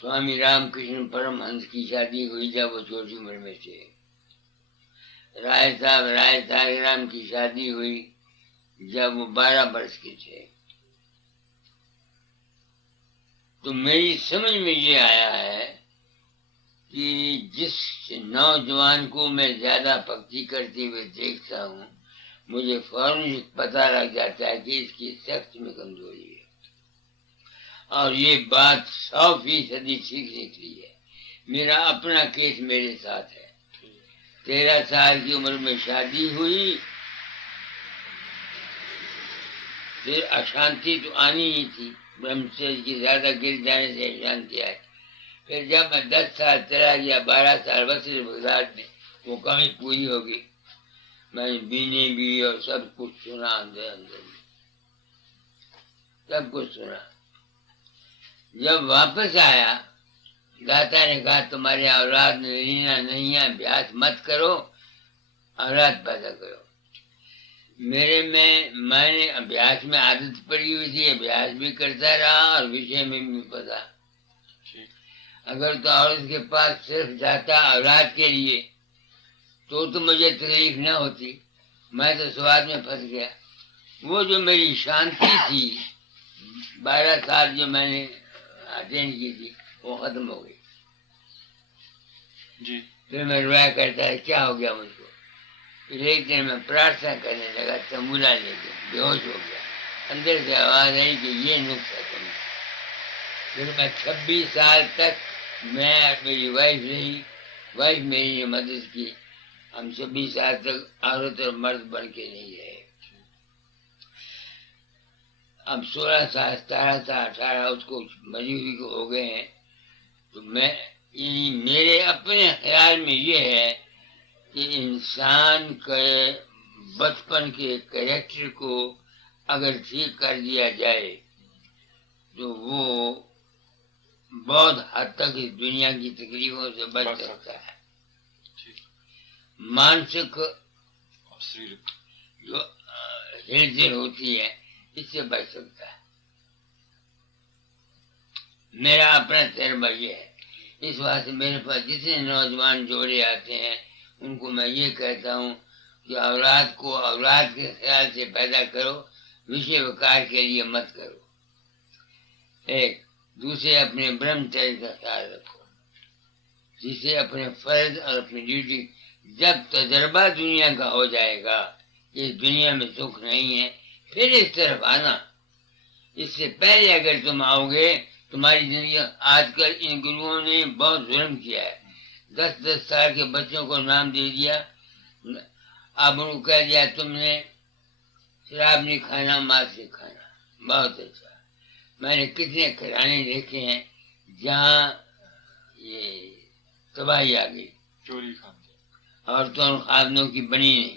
स्वामी रामकृष्ण परमहंस की शादी हुई जब वो छोटी उम्र में थे। राय साहब राम की शादी हुई जब वो 12 वर्ष के थे। तो मेरी समझ में ये आया है कि जिस नौजवान को मैं ज्यादा भक्ति करते हुए देखता हूँ, मुझे फौरन पता लग जाता है कि इसकी सख्त में कमजोरी है, और ये बात 100% ठीक निकली है। मेरा अपना केस मेरे साथ है। 13 साल की उम्र में शादी हुई, फिर अशांति तो आनी ही थी, ब्रह्मचर्य की ज्यादा गिर जाने से अशांति आई। फिर जब मैं 10 साल चला गया, 12 साल वसील गुजार में वो कमी पूरी होगी, मैंने बीने भी और सब कुछ सुना, अंदर अंदर सब कुछ सुना। जब वापस आया, दाता ने कहा तुम्हारे औलाद ने लीना नहीं है, अभ्यास मत करो, औलाद पैदा करो। मेरे में मैंने अभ्यास में आदत पड़ी हुई थी, अभ्यास भी करता रहा और विषय में भी पता। ठीक। अगर तो औरत के पास सिर्फ जाता औलाद के लिए तो मुझे तकलीफ न होती, मैं तो स्वाद में फंस गया। वो जो मेरी शांति थी 12 साल जो मैंने अटेंड की थी वो खत्म हो गई जी। फिर मैं रोया करता है क्या हो गया मुझको। फिर एक दिन मैं प्रार्थना करने लगा, तंबूला लेके बेहोश हो गया। अंदर से आवाज आई कि ये नुक्स है तुम्हें। फिर मैं 26 साल तक मैं मेरी वाइफ रही, वाइफ मेरी ने मदद की। हम 26 साल तक औरत और मर्द बन के नहीं रहे। अब 16 साल 17 साल 18 उसको मरी हुई को हो गए हैं। तो मैं मेरे अपने ख्याल में ये है कि इंसान के बचपन के कैरेक्टर को अगर ठीक कर दिया जाए तो वो बहुत हद तक इस दुनिया की तकलीफों से बच सकता है। मानसिक और शारीरिक जो हेलचेल होती है इससे बच सकता है। मेरा अपना तजर्बा ये है। इस वास्ते मेरे पास जितने नौजवान जोड़े आते हैं उनको मैं ये कहता हूँ कि औलाद को औलाद के ख्याल से पैदा करो, विषय विकार के लिए मत करो। एक दूसरे अपने ब्रह्मचर्य का ख्याल रखो, जिसे अपने फर्ज और अपनी ड्यूटी, जब तजर्बा दुनिया का हो जाएगा इस दुनिया में सुख नहीं है फिर इस तरफ आना। इससे पहले अगर तुम आओगे तुम्हारी जिंदगी। आजकल इन गुरुओं ने बहुत जुल्म किया है। 10-10 साल के बच्चों को नाम दे दिया, अब उनको कह दिया तुमने शराब नहीं खाना, मांस नहीं खाना। बहुत अच्छा। मैंने कितने घराने देखे हैं जहाँ ये तबाही आ गई, चोरी खाते, औरतों और खादनों की बनी नहीं,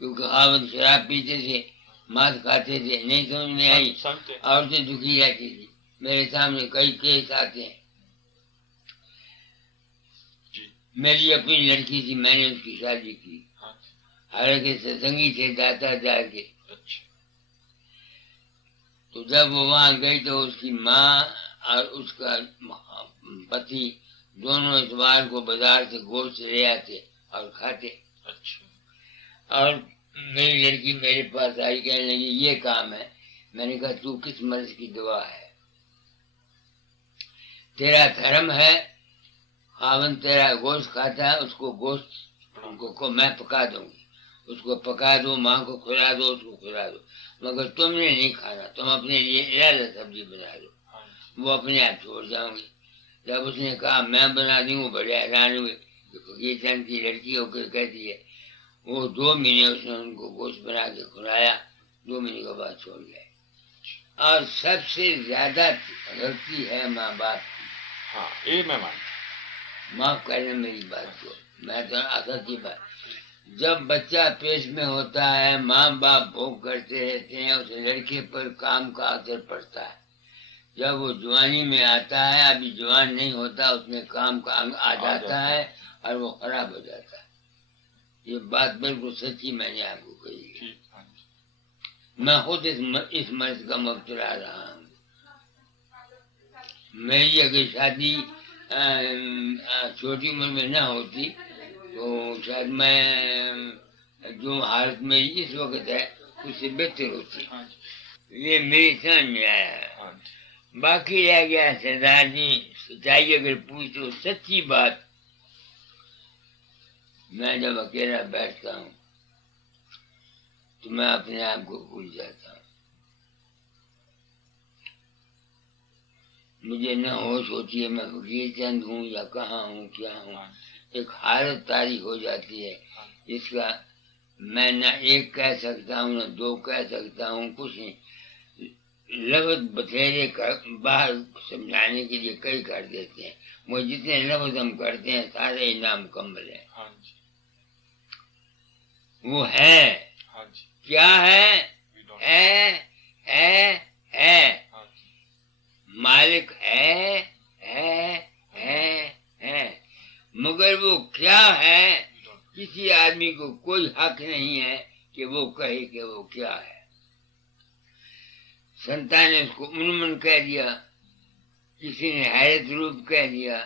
क्योंकि खावत शराब पीते थे, मांस खाते थे, नहीं समझ में आई, औरतें दुखी रहती थी। मेरे सामने कई केस आते हैं। मेरी अपनी लड़की थी, मैंने उसकी शादी की, हालांकि सत्संगी थे दाता जाके। तो जब वो वहां गई तो उसकी माँ और उसका पति दोनों इतवार को बाजार से गोश्त ले आते और खाते। और मेरी लड़की मेरे पास आई, कहने लगी ये काम है। मैंने कहा तू किस मर्ज की दुआ है, तेरा धर्म है, खावन तेरा गोश्त खाता है, उसको गोश्त को मैं पका दूंगी, उसको पका दो, माँ को खुला दो, उसको खुला दो, मगर तुमने नहीं खाना, तुम अपने लिए इरादा सब्जी बना दो। वो अपने आप छोड़ जाऊंगी। जब उसने कहा मैं बना दी, वो बड़े हैरान हुए। फकीर चंद की लड़की होकर कहती है। वो 2 महीने उसने उनको गोश्त बना के खुलाया, 2 महीने के बाद छोड़ गए। और सबसे ज्यादा गलती है माँ बाप की। हाँ, ये मैं मानता। माफ करना मेरी बात को, मैं तो असर की बात। जब बच्चा पेट में होता है माँ बाप भोग करते रहते हैं, उस लड़के पर काम का असर पड़ता है। जब वो जवानी में आता है, अभी जवान नहीं होता, उसमें काम का अंग आ जाता है और वो खराब हो जाता है। ये बात बिल्कुल सच्ची मैंने आपको कही। मैं खुद इस मर्ज का मुब्तला रहा हूँ। मेरी अगर शादी छोटी उम्र में ना होती तो शायद मैं जो हालत मेरी इस वक्त है उससे बेहतर होती। ये मेरी समझ में आया है। बाकी रह गया सरदार जी, सच्चाई अगर पूछो, सच्ची बात, मैं जब अकेला बैठता हूँ तो मैं अपने आप को भूल जाता हूँ। मुझे न होश होती है मैं फकीर चंद हूँ या कहाँ हूँ क्या हूँ। एक हालत तारी हो जाती है जिसका मैं न एक कह सकता हूँ न 2 कह सकता हूँ, कुछ नहीं। लफ्ज बथेरे कर बाहर समझाने के लिए कई कर देते हैं। वो जितने लफ्ज हम करते हैं सारे नामुकम्मल है। वो है, क्या है, मालिक है, मगर वो क्या है किसी आदमी को कोई हक नहीं है कि वो कहे कि वो क्या है। संतान ने उसको उन्मन कह दिया, किसी ने हैरत रूप कह दिया,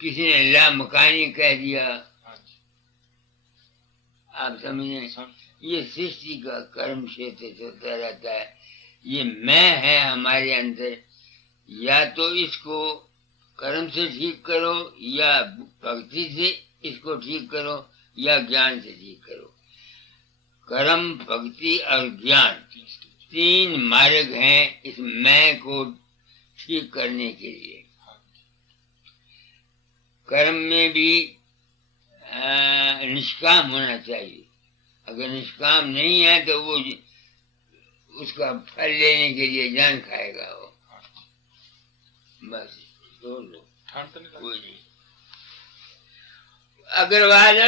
किसी ने लामकानी कह दिया। आप समझे, ये सृष्टि का कर्म क्षेत्र चलता रहता है। ये मैं है हमारे अंदर, या तो इसको कर्म से ठीक करो, या भक्ति से इसको ठीक करो, या ज्ञान से ठीक करो। कर्म, भक्ति और ज्ञान, तीन मार्ग हैं इस मैं को ठीक करने के लिए। कर्म में भी निष्काम होना चाहिए। अगर निष्काम नहीं है तो वो उसका फल लेने के लिए जान खाएगा वो। बस छोड़ लो, कोई नहीं। अग्रवाल,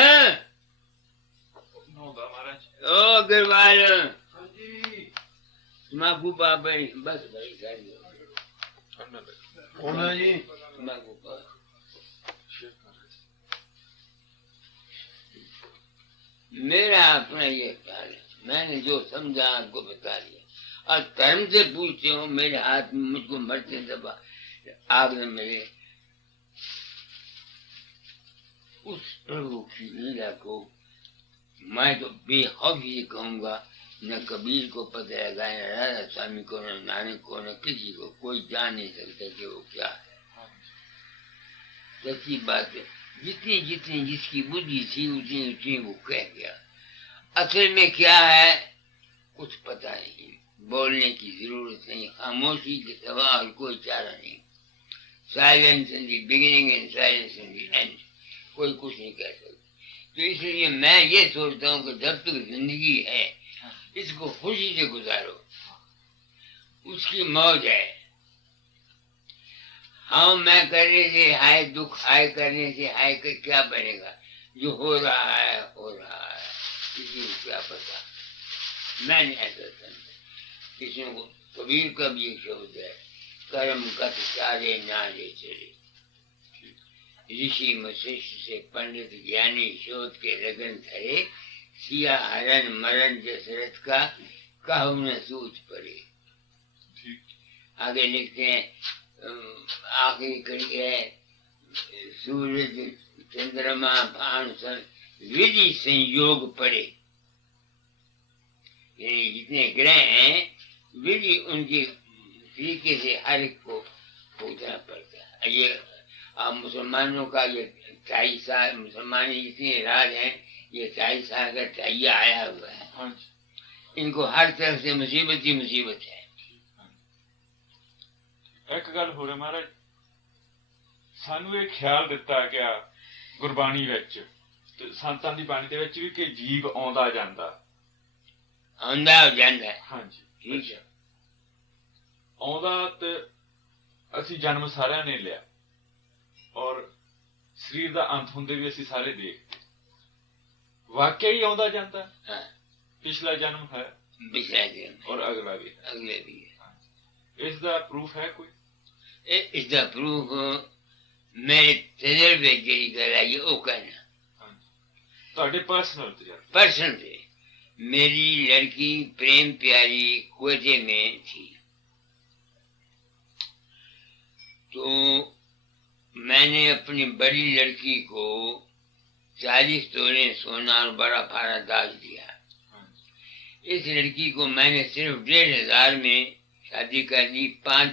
ओ अग्रवाल, तम्बाकू पापा, बस भाई कौन है जी? तम्बाकू पा। मेरा अपना ये ख्याल है, मैंने जो समझा आपको बता दिया। और धर्म से पूछते हो, मेरे हाथ में मुझको मरते दबा आग न मिले। उस प्रभु की लीला को मैं तो बेखौफी से कहूंगा, न कबीर को पता लगा, न राधा स्वामी को, न नानक को, न किसी को, कोई जान नहीं सकता कि वो क्या है। सच्ची बात है, जितनी जितनी जिसकी बुद्धि थी उतनी उतनी वो कह गया। असल में क्या है कुछ पता नहीं, बोलने की जरूरत नहीं, खामोशी के सिवा और कोई चारा नहीं। Silence in the beginning and silence in the end, कोई कुछ नहीं कह सकता। तो इसलिए मैं ये सोचता हूँ कि जब तक जिंदगी है इसको खुशी से गुजारो, उसकी मौज है। हाँ मैं करने से हाय, दुख हाय करने से हाय का क्या बनेगा? जो हो रहा है हो रहा है, किसी को क्या पता। मैंने ऐसा समझा। किसी को कबीर का भी एक शब्द है, कर्म गत चारे नारे चले। ऋषि वशिष्ठ से पंडित ज्ञानी शोध के लगन धरे, सिया हरण मरण दशरथ का कहु न सूझ पड़े। आगे लिखते हैं, आखिरी कड़ी है, सूरज चंद्रमा भानु सन विधि संयोग पड़े। यानी जितने ग्रह हैं विधि उनकी तरीके से हर एक को पूजना पड़ता है। ये अब मुसलमानों का ये 40 साल, मुसलमान जितने राज हैं ये 40 साल का टाइया आया हुआ है। इनको हर तरफ से मुसीबत ही मुसीबत है। एक गल हो रही महाराज, सानू ये ख्याल दिता गया गुरबाणी विच ते संतां दी बाणी दे विच भी कि जीव आउंदा जांदा है। हाँ जी, ठीक है। आउंदा ते असीं जन्म सारिਆਂ ने लिया और शरीर दा अंत हुंदे भी असीं सारे देखते। वाकई ही आउंदा जांदा। हाँ। पिछला जन्म है, पिछला जन्म और अगला भी, अगले भी है। इसका प्रूफ है कोई? इसका प्रूफ मेरे तजर्बे की गल है, ये ओ कहना ਤੁਹਾਡੇ पर्सनल तजर्बे। पर्सन से मेरी लड़की प्रेम प्यारी कोयटे में थी, तो मैंने अपनी बड़ी लड़की को 40 तोले सोना और बड़ा फारा दाज दिया। इस लड़की को मैंने सिर्फ 1500 में शादी कर दी, 5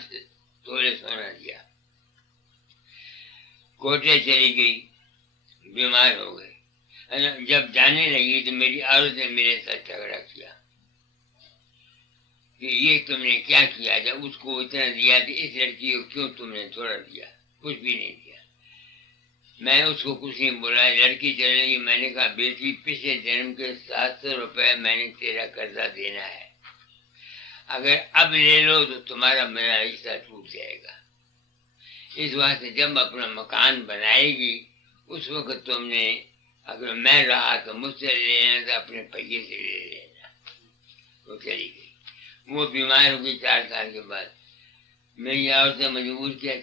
तोले सोना दिया। कोटे चली गई, बीमार हो गई। जब जाने लगी तो मेरी औरत ने मेरे साथ झगड़ा किया कि ये तुमने क्या किया, जब उसको इतना दिया तो इस लड़की को क्यों तुमने थोड़ा दिया? कुछ भी नहीं दिया। मैं उसको कुछ नहीं बोला, लड़की चली गई। मैंने कहा बेटी, पिछले जन्म के 700 रुपए मैंने तेरा कर्जा देना है, अगर अब ले लो तो तुम्हारा मेरा रिश्ता टूट जाएगा। इस वास्ते जब अपना मकान बनाएगी उस वक्त तुमने, अगर मैं रहा तो मुझसे ले लेना, तो अपने पैसे से ले लेना। वो चली गई। वो बीमार हो गई 4 साल के बाद। मेरी औरत ने मजबूर किया,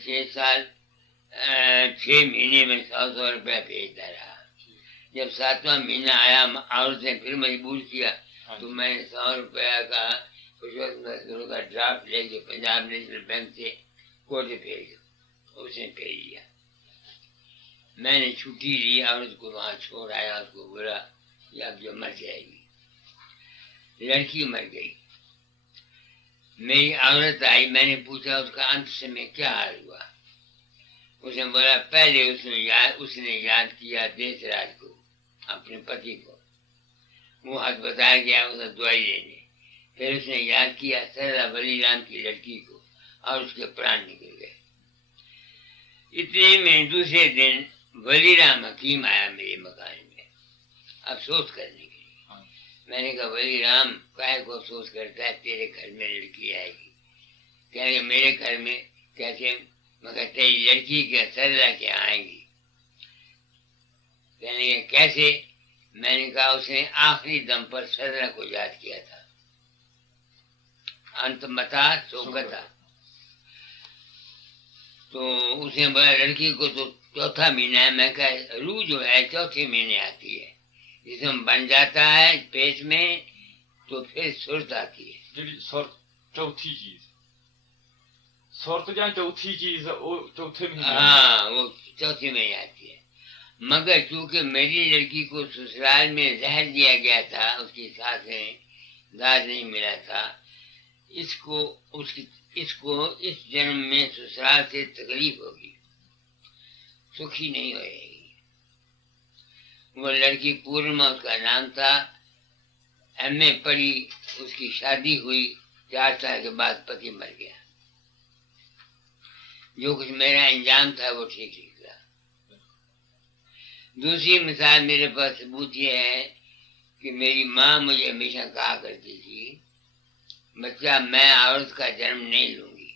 6 महीने में 100 रुपया भेजता रहा। जब 7वां महीना आया औरत ने फिर मजबूर किया हाँ तो जी। मैंने 100 रुपया का उस वक्त मजदूरों का ड्राफ्ट लेके पंजाब नेशनल बैंक से कोर्ट भेज दो, उसने भेज दिया। मैंने छुट्टी ली, औरत को वहां छोड़ आया, उसको बोला कि अब जो मर जाएगी। लड़की मर गई। मेरी औरत आई, मैंने पूछा उसका अंत समय क्या हाल हुआ। उसने बोला पहले उसने याद किया देशराज को, अपने पति को, वो अस्पताल गया उसे दवाई लेने। फिर उसने याद किया सरला बलीराम की लड़की को और उसके प्राण निकल गए। इतने में दूसरे दिन बलीराम हकीम आया मेरे मकान में अफसोस करने के लिए। हाँ। मैंने कहा बलीराम काहे को अफसोस करता है, तेरे घर में लड़की आएगी। कहेंगे मेरे घर में कैसे? मगर तेरी लड़की के सरला क्या आएगी? कहने कैसे? मैंने कहा उसने आखिरी दम पर सरला को याद किया था, अंत मता सोगता। तो उसने बोला लड़की को तो 4था महीना है। मैं कहा रू जो है 4थे महीने आती है, जिसमें बन जाता है पेट में तो फिर सुरत आती है। ਜਿਹੜੀ ਸੁਰਤ ਚੌਥੀ ਚੀਜ਼, ਸੁਰਤ ਜਾਂ ਚੌਥੀ ਚੀਜ਼ ਉਹ ਚੌਥੇ ਮਹੀਨੇ। हाँ वो 4थे महीने आती है। मगर चूंकि मेरी लड़की को ससुराल में जहर दिया गया था, उसकी सास ने दाद नहीं मिला था, इसको इस जन्म में ससुराल से तकलीफ होगी, सुखी नहीं होएगी। वो लड़की पूर्णिमा उसका नाम था, एमए पढ़ी, उसकी शादी हुई, 4 साल के बाद पति मर गया। जो कुछ मेरा इंजाम था वो ठीक निकला। दूसरी मिसाल मेरे पास सबूत ये है कि मेरी माँ मुझे हमेशा कहा करती थी बच्चा मैं औरत का जन्म नहीं लूंगी,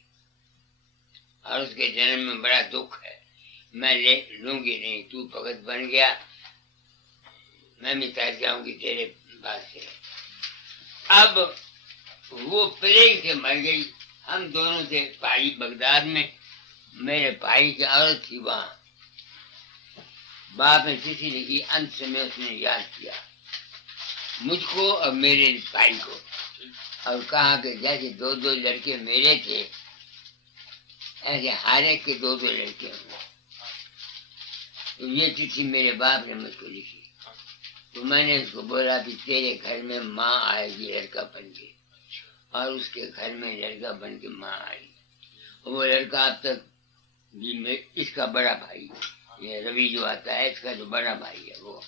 औरत के जन्म में बड़ा दुख है, मैं लूंगी नहीं, तू भगत बन गया, मैं मिटाई जाऊंगी तेरे पास से। अब वो प्लेग से मर गई। हम दोनों थे भाई बगदाद में, मेरे भाई की औरत थी वहां। बाप ने चिट्ठी लिखी, अंत समय उसने याद किया मुझको और मेरे भाई को, और कहा कि जैसे 2 लड़के मेरे थे ऐसे हर एक के 2 लड़के होंगे। तो ये चिट्ठी मेरे बाप ने मुझको लिखी। तो मैंने उसको बोला कि तेरे घर में माँ आएगी लड़का बन के, और उसके घर में लड़का बन के माँ आई। वो लड़का अब तक भी इसका बड़ा भाई, ये रवि जो आता है इसका जो बड़ा भाई है वो।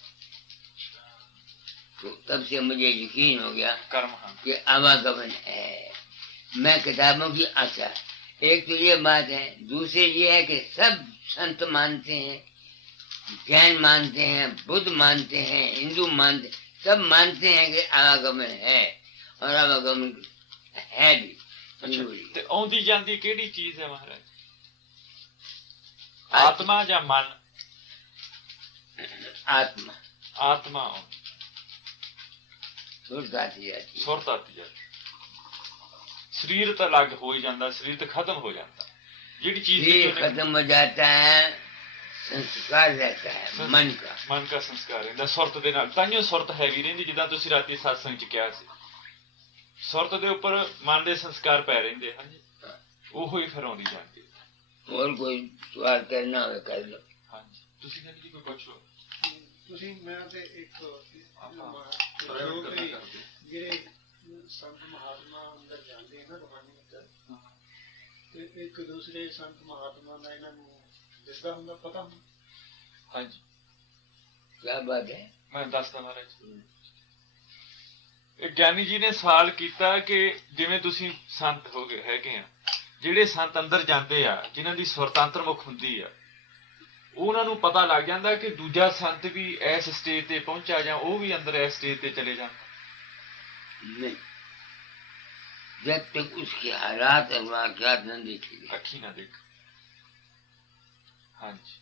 तो तब से मुझे यकीन हो गया कर्म। कि आवागमन है। मैं किताबों की अच्छा, एक तो ये बात है, दूसरे ये है कि सब संत मानते हैं, जैन मानते हैं, बुद्ध मानते हैं, हिंदू मानते, सब मानते हैं कि आवागमन है, और आवागमन है भी। ਤੇ ਆਉਂਦੀ ਜਾਂਦੀ ਕਿਹੜੀ ਚੀਜ਼ ਹੈ ਮਹਾਰਾਜ? ਆਤਮਾ ਜਾਂ ਮਨ? आत्मा ਆਤਮਾ ਆਉਂਦੀ, सुरत आती जाती है। ਸੁਰਤ ਆਤੀ ਜਾਂਦੀ, ਸਰੀਰ ਤਾਂ ਅਲੱਗ ਹੋ ਹੀ ਜਾਂਦਾ, ਸਰੀਰ ਤਾਂ ਖਤਮ ਹੋ ਜਾਂਦਾ। ਜਿਹੜੀ ਚੀਜ਼ ये खत्म हो जाता है, संस्कार रहता है मन का। ਮਨ ਦਾ ਸੰਸਕਾਰ ਰਹਿੰਦਾ ਸੁਰਤ ਦੇ ਨਾਲ, ਤਾਂਹੀਓ ਸੁਰਤ ਹੈਗੀ ਰਹਿੰਦੀ। ਜਿੱਦਾਂ ਤੁਸੀਂ ਰਾਤੀ ਸਤਸੰਗ ਚ ਕਿਹਾ ਸੀ, ਸੁਰਤ ਦੇ ਉੱਪਰ ਮਨ ਦੇ ਸੰਸਕਾਰ ਪੈ ਰਹਿੰਦੇ ਹਨ ਜੀ, ਉਹੋ ਹੀ ਫਿਰ ਆਉਂਦੀ ਜਾਂਦੀ। और कोई सवाल करना हो कर लो। ਹਾਂਜੀ ਤੁਸੀਂ ਕਹਿੰਦੇ ਜੀ ਕੋਈ ਪੁੱਛ ਲਓ। ਤੁਸੀਂ ਮੈਂ ਤੇ ਇੱਕ ਆਪਾਂ ਜੋ ਵੀ ਜਿਹੜੇ ਸੰਤ ਮਹਾਤਮਾ ਅੰਦਰ ਜਾਂਦੇ ਹਨ ਰੂਹਾਨੀ ਅੰਦਰ, ਤੇ ਇੱਕ ਦੂਸਰੇ ਸੰਤ ਮਹਾਤਮਾ ਦਾ ਇਹਨਾਂ ਨੂੰ ਦਿਸਦਾ ਹੁੰਦਾ, ਪਤਾ ਹੁੰਦਾ। ਹਾਂਜੀ क्या बात है? ਮੈਂ ਦੱਸਦਾ ਮਹਾਰਾਜ। ਇਹ ਗਿਆਨੀ ਜੀ ਨੇ ਸਵਾਲ ਕੀਤਾ ਕਿ ਜਿਵੇਂ ਤੁਸੀਂ ਸੰਤ ਹੋ ਗਏ ਹੈਗੇ ਆ, ਜਿਹੜੇ ਸੰਤ ਅੰਦਰ ਜਾਂਦੇ ਆ, ਜਿਨ੍ਹਾਂ ਦੀ ਸੁਰਤੰਤਰ ਮੁਖ ਹੁੰਦੀ ਆ, ਉਹਨਾਂ ਨੂੰ ਪਤਾ ਲੱਗ ਜਾਂਦਾ ਕਿ ਦੂਜਾ ਸੰਤ ਵੀ ਇਸ ਸਟੇਜ ਤੇ ਪਹੁੰਚਾ, ਜਾਂ ਉਹ ਵੀ ਅੰਦਰ ਇਸ ਸਟੇਜ ਤੇ ਚਲੇ ਜਾਣ। नहीं, जब तक उसके हालात और वाक़यात न देखेंगे। ਅੱਖੀ ਨਾ ਦੇਖ। ਹਾਂਜੀ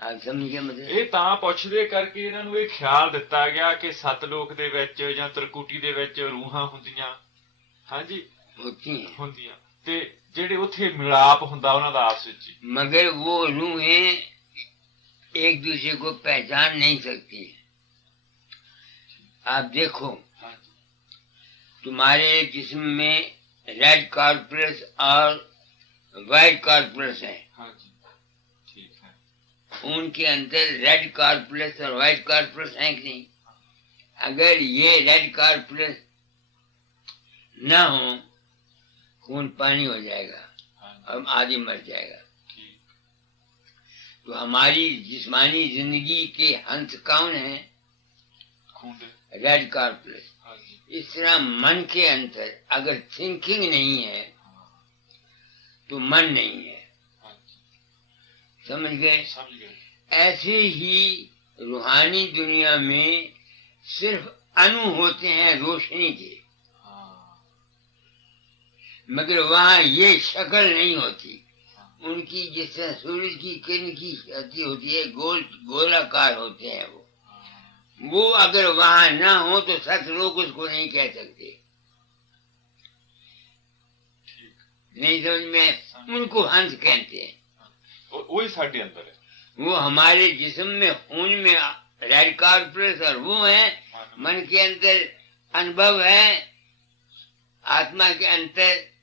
आप समझे मुझे? ਇਹ ਤਾਂ ਪੁੱਛਦੇ ਕਰਕੇ ਇਹਨਾਂ ਨੂੰ ਇਹ ਖਿਆਲ ਦਿੱਤਾ ਗਿਆ ਕਿ ਸਤਲੋਕ ਦੇ ਵਿੱਚ ਜਾਂ ਤਰਕੂਟੀ ਦੇ ਵਿੱਚ ਰੂਹਾਂ ਹੁੰਦੀਆਂ, ਹਾਂਜੀ होती हैं, ਹੁੰਦੀਆਂ, ਤੇ ਜਿਹੜੇ ਉੱਥੇ ਮਿਲਾਪ ਹੁੰਦਾ ਉਹਨਾਂ ਦਾ ਆਪਸ ਵਿੱਚ ਹੀ। मगर वो रूहें एक दूसरे को पहचान नहीं सकती। आप देखो, हाँ जी, तुम्हारे जिस्म में रेड कॉर्पस और व्हाइट कॉर्पस है। हाँ जी, ठीक है। उनके अंदर रेड कॉर्पस और व्हाइट कॉर्पस है कि नहीं? अगर ये रेड कॉर्पस ना हो, खून पानी हो जाएगा हाँ जी, और आदमी मर जाएगा। ठीक। तो हमारी जिस्मानी जिंदगी के हंस कौन है? खून। Red corpus. हाँ जी, इस तरह मन के अंदर अगर थिंकिंग नहीं है हाँ, तो मन नहीं है। हाँ जी, समझ गए? समझ गए। ऐसे ही रूहानी दुनिया में सिर्फ अणु होते हैं रोशनी के, हाँ, मगर वहाँ ये शक्ल नहीं होती हाँ, उनकी। जिस तरह सूरज की किरण की शक्ति होती है, गोलाकार होते हैं हाँ, वो अगर वहाँ ना हो तो सत लोग उसको नहीं कह सकते। ठीक। नहीं समझ में? उनको हंस कहते हैं। वही साढ़े अंदर है। वो हमारे जिस्म में, खून में रेड कॉर्पस और वो है। मन के अंदर अनुभव है, आत्मा के अंदर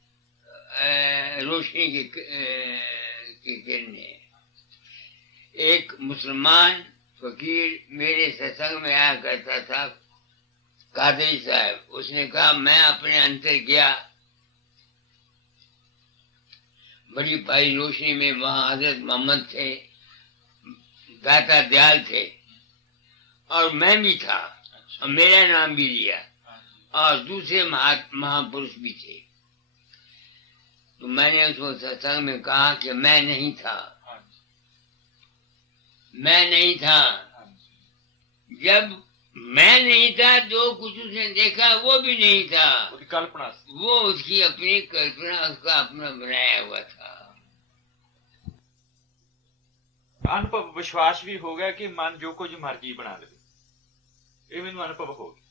रोशनी की किरणें। एक मुसलमान फकीर मेरे सत्संग में आया करता था, कादरी साहब। उसने कहा, मैं अपने अंदर गया, बड़ी भारी रोशनी में। वहां हजरत मोहम्मद थे, दाता दयाल थे, और मैं भी था, और मेरा नाम भी लिया, और दूसरे महापुरुष भी थे। तो मैंने उसको सत्संग में कहा कि मैं नहीं था, मैं नहीं था। जब मैं नहीं था, जो कुछ उसने देखा वो भी नहीं था, उसकी कल्पना से। वो उसकी अपनी कल्पना, उसका अपना बनाया हुआ था। अनुभव विश्वास भी हो गया कि मन जो कुछ मर्जी बना ले। ਇਹ ਮੈਨੂੰ ਅਨੁਭਵ ਹੋ ਗਿਆ।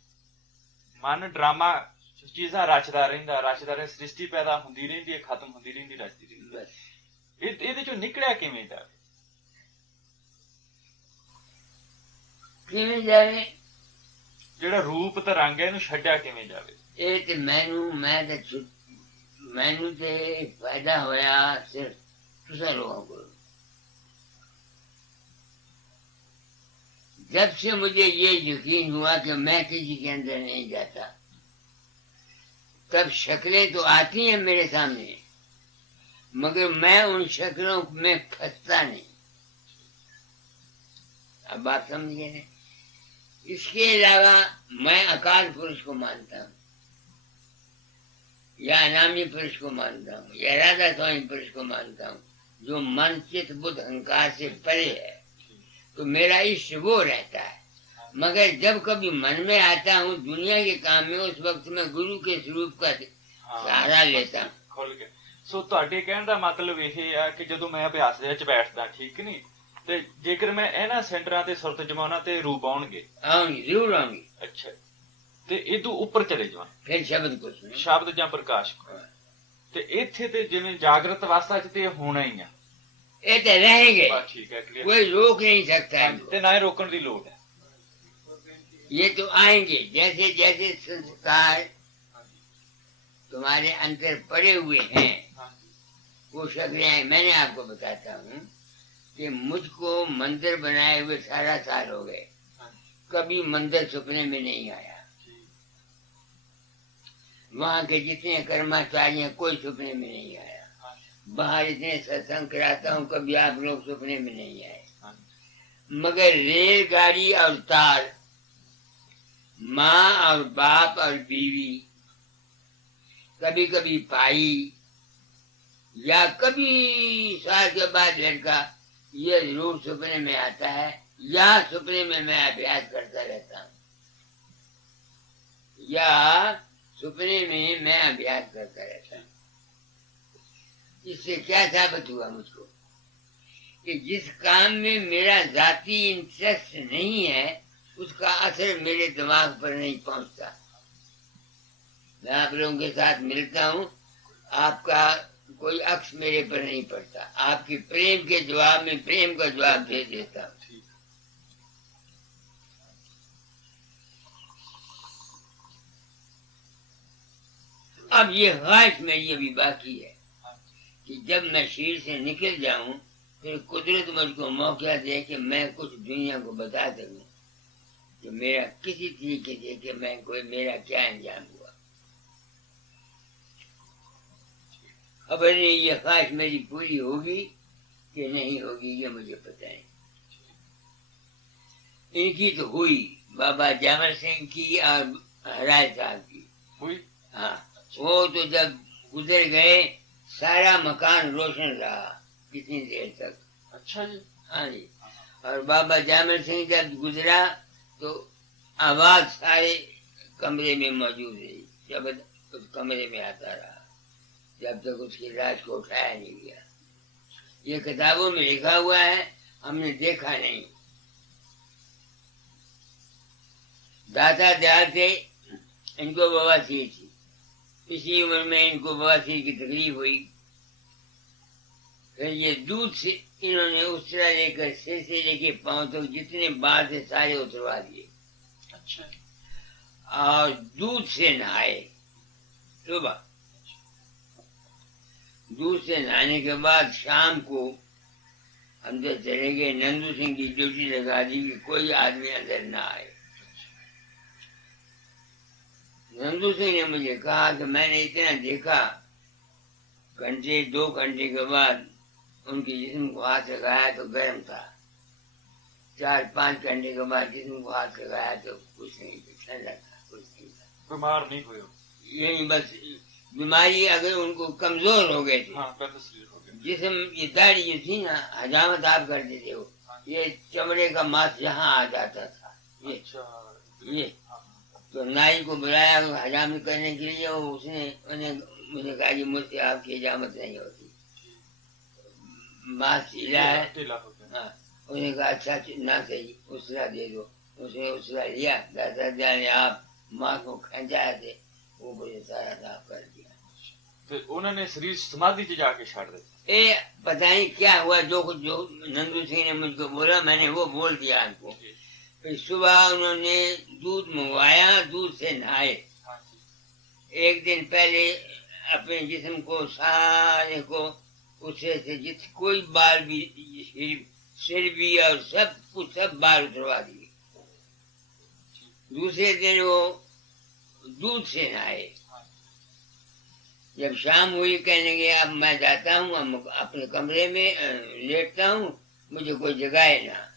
ਮਨ ਡਰਾਮਾ ਚੀਜ਼ਾਂ ਰਚਦਾ ਰਹਿੰਦਾ, ਸ੍ਰਿਸ਼ਟੀ ਪੈਦਾ ਹੁੰਦੀ ਰਹਿੰਦੀ ਹੈ, ਖਤਮ ਹੁੰਦੀ ਰਹਿੰਦੀ, ਰਚਦੀ ਰਹਿੰਦੀ ਹੈ। ਇਹਦੇ ਚੋਂ ਨਿਕਲਿਆ ਕਿਵੇਂ ਜਾਵੇ? ਕਿਵੇਂ ਜਾਵੇ? ਜਿਹੜਾ ਰੂਪ ਤੇ ਰੰਗ ਹੈ, ਇਹਨੂੰ ਛੱਡਿਆ ਕਿਵੇਂ ਜਾਵੇ? ਇਹ ਤੇ ਮੈਨੂੰ ਤੇ ਫਾਇਦਾ ਹੋਇਆ ਸਿਰਫ ਤੁਸੀਂ ਲੋगों को। जब से मुझे ये यकीन हुआ कि मैं किसी के अंदर नहीं जाता, तब शक्लें तो आती हैं मेरे सामने, मगर मैं उन शक्लों में फंसता नहीं। अब बात समझ गए? इसके अलावा मैं अकाल पुरुष को मानता हूँ, या अनामी पुरुष को मानता हूँ, या राधा स्वामी पुरुष को मानता हूँ, जो मन चित्त बुद्ध अहंकार से परे है। तो मेरा इष्ट वो रहता है। मगर जब कभी मन में आता हूँ दुनिया के काम में, उस वक्त मैं गुरु के स्वरूप का सहारा लेता हूँ। ਖੁੱਲ ਗਿਆ। ਸੋ ਤੁਹਾਡੇ ਕਹਿਣ ਦਾ ਮਤਲਬ ਇਹ ਆ ਕਿ ਜਦੋਂ ਮੈਂ ਅਭਿਆਸ ਦੇ ਵਿੱਚ ਬੈਠਦਾ, ਠੀਕ ਨਹੀਂ, ਤੇ ਜੇਕਰ ਮੈਂ ਇਹਨਾਂ ਸੈਂਟਰਾਂ ਤੇ ਸੁਰਤ ਜਮਾਉਣਾ ਤੇ ਰੂਪ ਆਉਣਗੇ। ਆਉਣਗੇ, ਜ਼ਰੂਰ ਆਉਣਗੇ। ਅੱਛਾ, ਤੇ ਇਹ ਤੋਂ ਉੱਪਰ ਚਲੇ ਜਾਵਾਂ, ਫਿਰ ਸ਼ਬਦ ਕੁਛ ਨਹੀਂ, ਸ਼ਬਦ ਜਾਂ ਪ੍ਰਕਾਸ਼। ਤੇ ਇੱਥੇ ਤੇ ਜਿਵੇਂ ਜਾਗਰਤ ਅਵਸਥਾ ਚ ਤੇ ਹੋਣਾ ਹੀ ਆ। ये तो रहेंगे, ਬਸ ਠੀਕ ਹੈ, ਕਲੀਅਰ। कोई रोक नहीं सकता है। ਤੇ ਨਾ ਹੀ ਰੋਕਣ ਦੀ ਲੋੜ ਹੈ। ये तो आएंगे। जैसे जैसे संस्कार तुम्हारे अंदर पड़े हुए हैं, वो शक्लें हैं। मैंने आपको बताता हूँ कि मुझको मंदिर बनाए हुए 18 साल हो गए, कभी मंदिर सपने में नहीं आया। वहाँ के जितने कर्मचारी हैं, कोई सपने में नहीं आया। बाहर इतने सत्संग कराता हूँ, कभी आप लोग सपने में नहीं आए। मगर रेलगाड़ी और तार, माँ और बाप और बीवी, कभी कभी भाई, या कभी साल के बाद लड़का, ये जरूर सपने में आता है, या सपने में मैं अभ्यास करता रहता हूँ, या सपने में मैं अभ्यास करता रहता हूँ। इससे क्या साबित हुआ मुझको कि जिस काम में मेरा जाती इंटरेस्ट नहीं है, उसका असर मेरे दिमाग पर नहीं पहुंचता। मैं आप लोगों के साथ मिलता हूँ, आपका कोई अक्स मेरे पर नहीं पड़ता। आपके प्रेम के जवाब में प्रेम का जवाब दे देता हूँ। अब ये ख्वाहिश मेरी अभी बाकी है कि जब मैं शरीर से निकल जाऊं फिर कुदरत मुझको मौका दे कि मैं कुछ दुनिया को बता सकूं कि मेरा किसी तरीके से कि मैं कोई मेरा क्या अंजाम हुआ। खबर नहीं ये ख्वाहिश मेरी पूरी होगी कि नहीं होगी ये मुझे पता नहीं। इनकी तो हुई, बाबा जामर सिंह की और हराज साहब की हुई। हाँ, वो तो जब गुजर गए सारा मकान रोशन रहा कितनी देर तक। अच्छा जी। हाँ जी। और बाबा जामिर सिंह जब गुजरा तो आवाज सारे कमरे में मौजूद रही, जब उस कमरे में आता रहा जब तक उसकी लाश को उठाया नहीं गया। ये किताबों में लिखा हुआ है, हमने देखा नहीं। दाता दयाल थे, इनको बवासीर थी, इसी उम्र में इनको बवासीर की तकलीफ हुई। फिर ये दूध से इन्होंने उस तरह लेकर सिर से लेके पांव तक जितने बाल थे सारे उतरवा दिए। अच्छा। और दूध से नहाए सुबह। दूध से नहाने के बाद शाम को अंदर चले गए, नंदू सिंह की ड्यूटी लगा दी कि कोई आदमी अंदर ना आए। नंदू सिंह ने मुझे कहा कि मैंने इतना देखा, घंटे 2 घंटे के बाद उनके जिस्म को हाथ लगाया तो गर्म था, 4-5 घंटे के बाद जिस्म को हाथ लगाया तो कुछ नहीं, ठंडा था, कुछ नहीं था। बीमार नहीं हुए। यही बस बीमारी अगर उनको कमजोर हो गए थे। हाँ, तस्वीर हो गई। जिस्म ये दाढ़ी जो थी ना हजामत आप करते थे वो, ये चमड़े का मांस यहाँ आ जाता था। ये अच्छा। ये तो नाई को बुलाया हजामत करने के लिए, वो उसने उन्हें मुझे कहा कि मुझसे आपकी हजामत नहीं होती, मांस ढीला है। हाँ, उसने कहा अच्छा ना सही, उसला दे दो। उसने उसला लिया, दादा ने आप माँ को खींचाए थे, वो मुझे सारा साफ कर दिया। तो उन्होंने शरीर समाधि च जाके छाड़ दिया। ए पता नहीं क्या हुआ, जो नंदू सिंह ने मुझको बोला मैंने वो बोल दिया आपको। फिर सुबह उन्होंने दूध मंगवाया, दूध से नहाए। एक दिन पहले अपने जिस्म को सारे को उससे से जिस कोई बाल भी सिर भी और सब कुछ सब बाल उतरवा दिए। दूसरे दिन वो दूध से नहाए। जब शाम हुई कहने लगे अब मैं जाता हूँ, अपने कमरे में लेटता हूँ, मुझे कोई जगाए ना,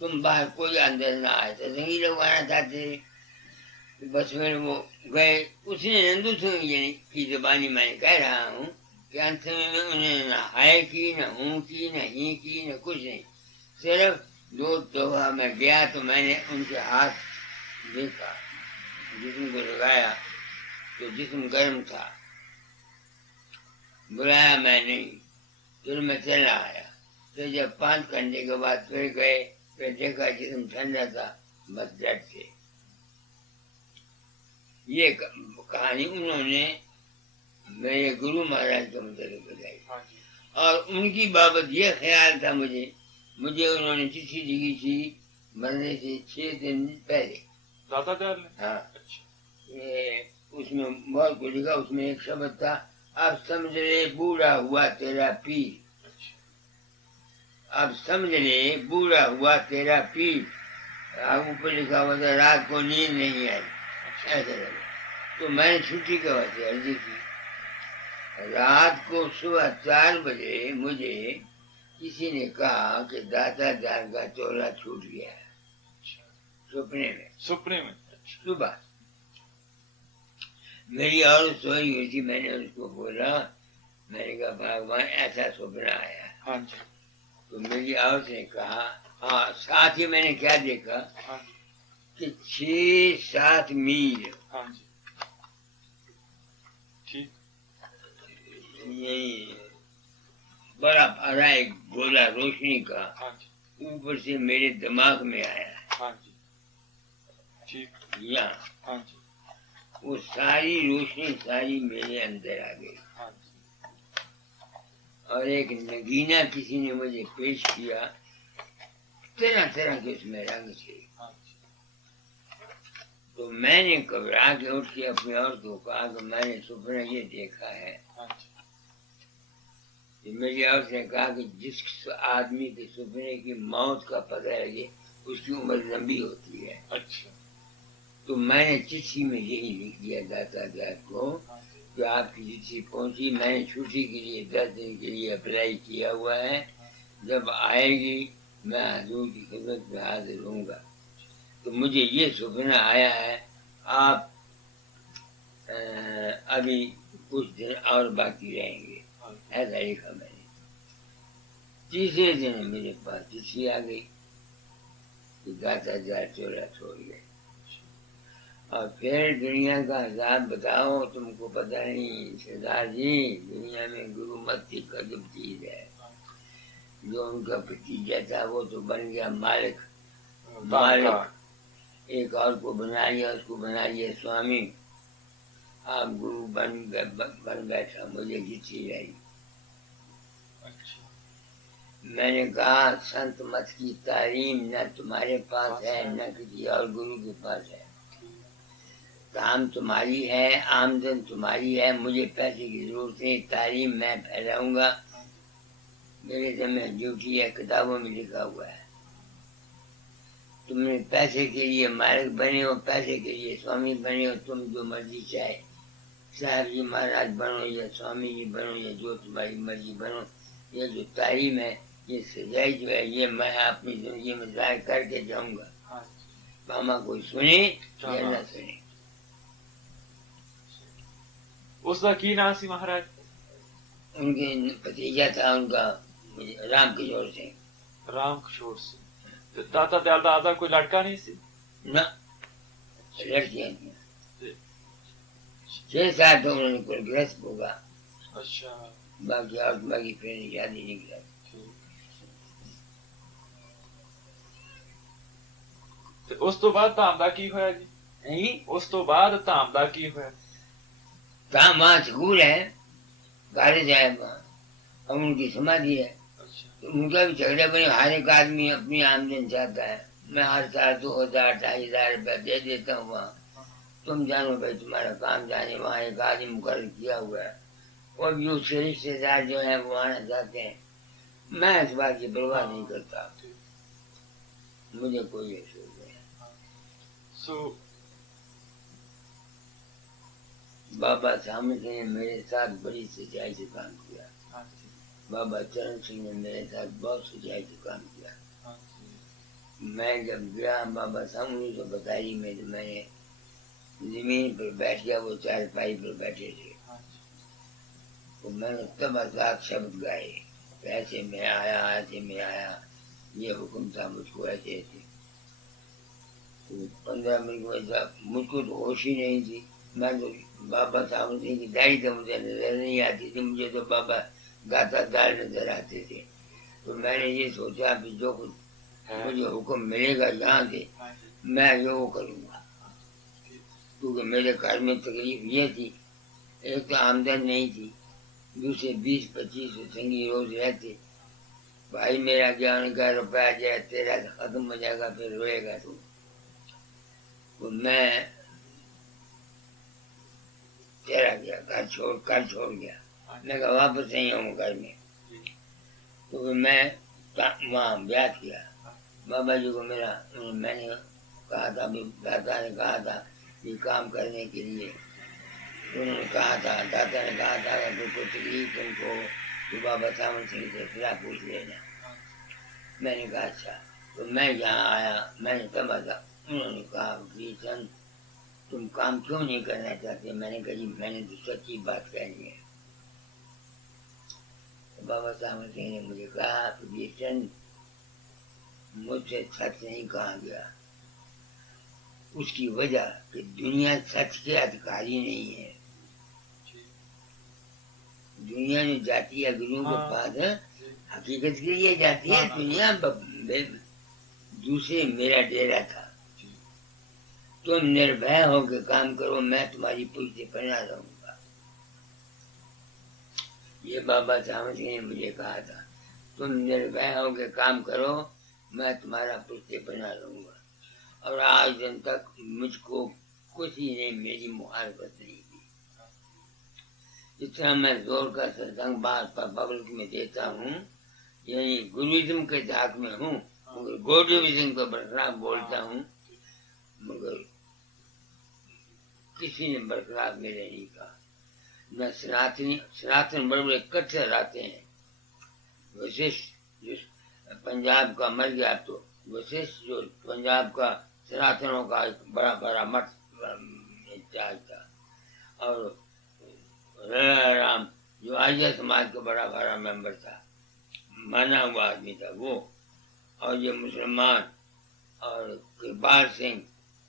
तुम बाहर कोई अंदर ना आए। तो जंगी लोग आना चाहते थे, बस फिर वो गए। उसने नंदू सिंह की जुबानी मैंने कह रहा हूँ कि अंत में उन्हें न हाय की, न हूँ की, न ही की, न कुछ नहीं, सिर्फ 2 दफा मैं गया तो मैंने उनके हाथ देखा, जिस्म को लगाया तो जिस्म गर्म था, बुलाया मैं नहीं, फिर मैं चला आया। फिर जब 5 घंटे के बाद फिर गए, फिर देखा जिस्म ठंडा था, बस डर थे। ये कहानी उन्होंने मेरे गुरु महाराज के मुताबिक बताई। और उनकी बाबत ये ख्याल था मुझे उन्होंने चिट्ठी लिखी थी मरने से 6 दिन पहले। दाता दयाल ने? हाँ। अच्छा। ये उसमें बहुत कुछ लिखा, उसमें एक शब्द था, अब समझ ले बूढ़ा हुआ तेरा पीर। अब समझ ले बूढ़ा हुआ तेरा पीर। ऊपर लिखा हुआ था रात को नींद नहीं आई, ऐसा लगा। तो मैंने छुट्टी के वास्ते अर्जी की। रात को सुबह 4 बजे मुझे किसी ने कहा कि दाता दार का चोला छूट गया है। सपने में सुबह मेरी और सोई हुई थी। मैंने उसको बोला, मैंने कहा भगवान ऐसा सपना आया। हाँ जी। तो मेरी औरत ने कहा हाँ। साथ ही मैंने क्या देखा? हाँ कि 6-7 मील। हाँ जी। ठीक। यही बड़ा भरा एक गोला रोशनी का हाँ जी। ऊपर से मेरे दिमाग में आया। हाँ जी। ठीक। यहाँ हाँ जी। वो सारी रोशनी सारी मेरे अंदर आ गई। हाँ जी। और एक नगीना किसी ने मुझे पेश किया, तरह तरह के उसमें रंग थे। हाँ जी। तो मैंने घबरा के उठ के अपने औरत को कहा कि मैंने सपना ये देखा है। हाँ जी, तो मेरी औरत ने कहा कि जिस आदमी के सपने की मौत का पता लगे उसकी उम्र लंबी होती है। अच्छा, तो मैंने चिट्ठी में यही लिख दिया दाता दाद को हाँ जी, कि आपकी चिट्ठी पहुंची, मैंने छुट्टी के लिए 10 दिन के लिए अप्लाई किया हुआ है, जब आएगी मैं हजूर की खिदमत में हाजिर होऊंगा। तो मुझे ये सपना आया है, आप अभी कुछ दिन और बाकी रहेंगे, हाँ जी, ऐसा लिखा मैंने। तीसरे दिन मेरे पास चिट्ठी आ गई कि दाता दाद चोला छोड़ गए। और फिर दुनिया का हिसाब बताओ, तुमको पता नहीं सरदार जी, दुनिया में गुरु मत की गजब चीज है। जो उनका भतीजा था वो तो बन गया मालिक, एक और को बना लिया, उसको बना लिया स्वामी। आप गुरु बन बैठा, मुझे चिट्ठी आई। अच्छा, मैंने कहा संत मत की तालीम न तुम्हारे पास है न किसी और गुरु के पास है। काम तुम्हारी है, आमदन तुम्हारी है, मुझे पैसे की जरूरत नहीं, तालीम मैं फैलाऊंगा, मेरे जिम्मे ड्यूटी है, किताबों में लिखा हुआ है। तुमने पैसे के लिए मालिक बने हो, पैसे के लिए स्वामी बने हो, तुम जो मर्जी चाहे साहब जी महाराज बनो या स्वामी जी बनो या जो तुम्हारी मर्जी बनो, ये जो तालीम है, ये सजाई जो है, ये मैं अपनी जिंदगी में जाहिर करके जाऊंगा। हाँ जी, मामा कोई सुने या न सुने। उसका की नाम सी महाराज? उनके भतीजा था उनका राम किशोर सिंह। राम किशोर सिंह। तो दाता दयाल दादा कोई लड़का नहीं सी? न लड़कियां थी, 6 साल तो उन्होंने कुल गृहस्थ होगा, अच्छा, बाकी और बाकी फिर शादी नहीं करा। ਤੇ ਉਸ ਤੋਂ ਬਾਅਦ ਧਾਮ ਦਾ ਕੀ ਹੋਇਆ ਜੀ? नहीं ਉਸ ਤੋਂ ਬਾਅਦ ਧਾਮ ਦਾ ਕੀ ਹੋਇਆ? कहा वहाँ स्कूल है, कॉलेज है वहाँ, अब उनकी समाधि है। अच्छा, तो उनका भी झगड़ा बने, हर एक आदमी अपनी आमदन चाहता है, मैं हर साल 2000 2500 रुपया दे देता हूँ वहाँ, तुम जानो भाई तुम्हारा काम जाने, वहाँ एक आदमी मुकर्रर किया हुआ है, और भी उसके रिश्तेदार जो है वो आना चाहते हैं। मैं इस बात की परवाह नहीं करता, मुझे कोई अफसोस नहीं। सो बाबा सामने ने मेरे साथ बड़ी सच्चाई से काम किया, हाँ जी, बाबा चरण सिंह ने मेरे साथ बहुत सच्चाई से काम किया। हाँ जी, मैं जब गया बाबा सामने तो बताई में, तो मैंने जमीन पर बैठ गया, वो चारपाई पर बैठे थे, हाँ जी, तो मैंने तब आजाद शब्द गाए, ऐसे मैं आया, ऐसे मैं आया, ये हुक्म था मुझको, ऐसे ऐसे। तो 15 मिनट में मुझको तो होश ही नहीं थी, मैं तो बाबा साहब सिंह की दाढ़ी तो मुझे नजर नहीं आती थी, मुझे तो बाबा गाता दाल नजर आते थे। तो मैंने ये सोचा कि जो कुछ मुझे हुक्म मिलेगा यहाँ से मैं वो करूँगा, क्योंकि मेरे घर में तकलीफ ये थी, एक तो आमदन नहीं थी, दूसरे 20-25 संगी रोज रहते। भाई मेरा क्या उनका रुपया जाए, तेरा खत्म हो जाएगा, फिर रोएगा तू। तो मैं चला गया, घर छोड़ गया, मैं कहा वापस नहीं आऊँ घर में। तो फिर मैं वहाँ ब्याह किया, बाबा जी को मेरा, मैंने कहा था, दादा ने कहा था ये काम करने के लिए, उन्होंने कहा था, दादा ने कहा था अगर कोई तकलीफ तुमको तो बाबा सामन सिंह से फिर पूछ लेना। मैंने कहा अच्छा। तो मैं यहाँ आया, मैंने समझा था, उन्होंने कहा कि सन तुम काम क्यों नहीं करना चाहते? मैंने कहा जी मैंने तो सच्ची बात कहनी है। तो बाबा सामन सिंह ने मुझे कहा कि सन मुझसे सच नहीं कहा गया, उसकी वजह कि दुनिया सच के अधिकारी नहीं है। दुनिया जो जाती है गुरु के पास हकीकत के लिए जाती है, दुनिया दूसरे मेरा डेरा था। तुम निर्भय होकर काम करो, मैं तुम्हारी पुष्टि बना रहूंगा। ये बाबा साहब सिंह ने मुझे कहा था, तुम निर्भय होकर काम करो, मैं तुम्हारा पुष्टि बना रहूंगा। और आज दिन तक मुझको कुछ ही ने मेरी मुखालफत नहीं की। जितना मैं जोर का सत्संग बात पर पब्लिक में देता हूँ, यानी गुरुइज्म के धाक में हूँ, मगर गॉडिज्म को बरखलाफ बोलता हूँ, मगर किसी ने बरखलाफ मेरे नहीं कहा। न सनातन बड़े बड़े कट्टर आते हैं। वशिष्ठ जो पंजाब का मर गया, तो वशिष्ठ जो पंजाब का सनातनों का एक बड़ा बड़ा मठ इंचार्ज था, और राम जो आर्य समाज का बड़ा बड़ा मेंबर था, माना हुआ आदमी था वो, और ये मुसलमान और कृपाल सिंह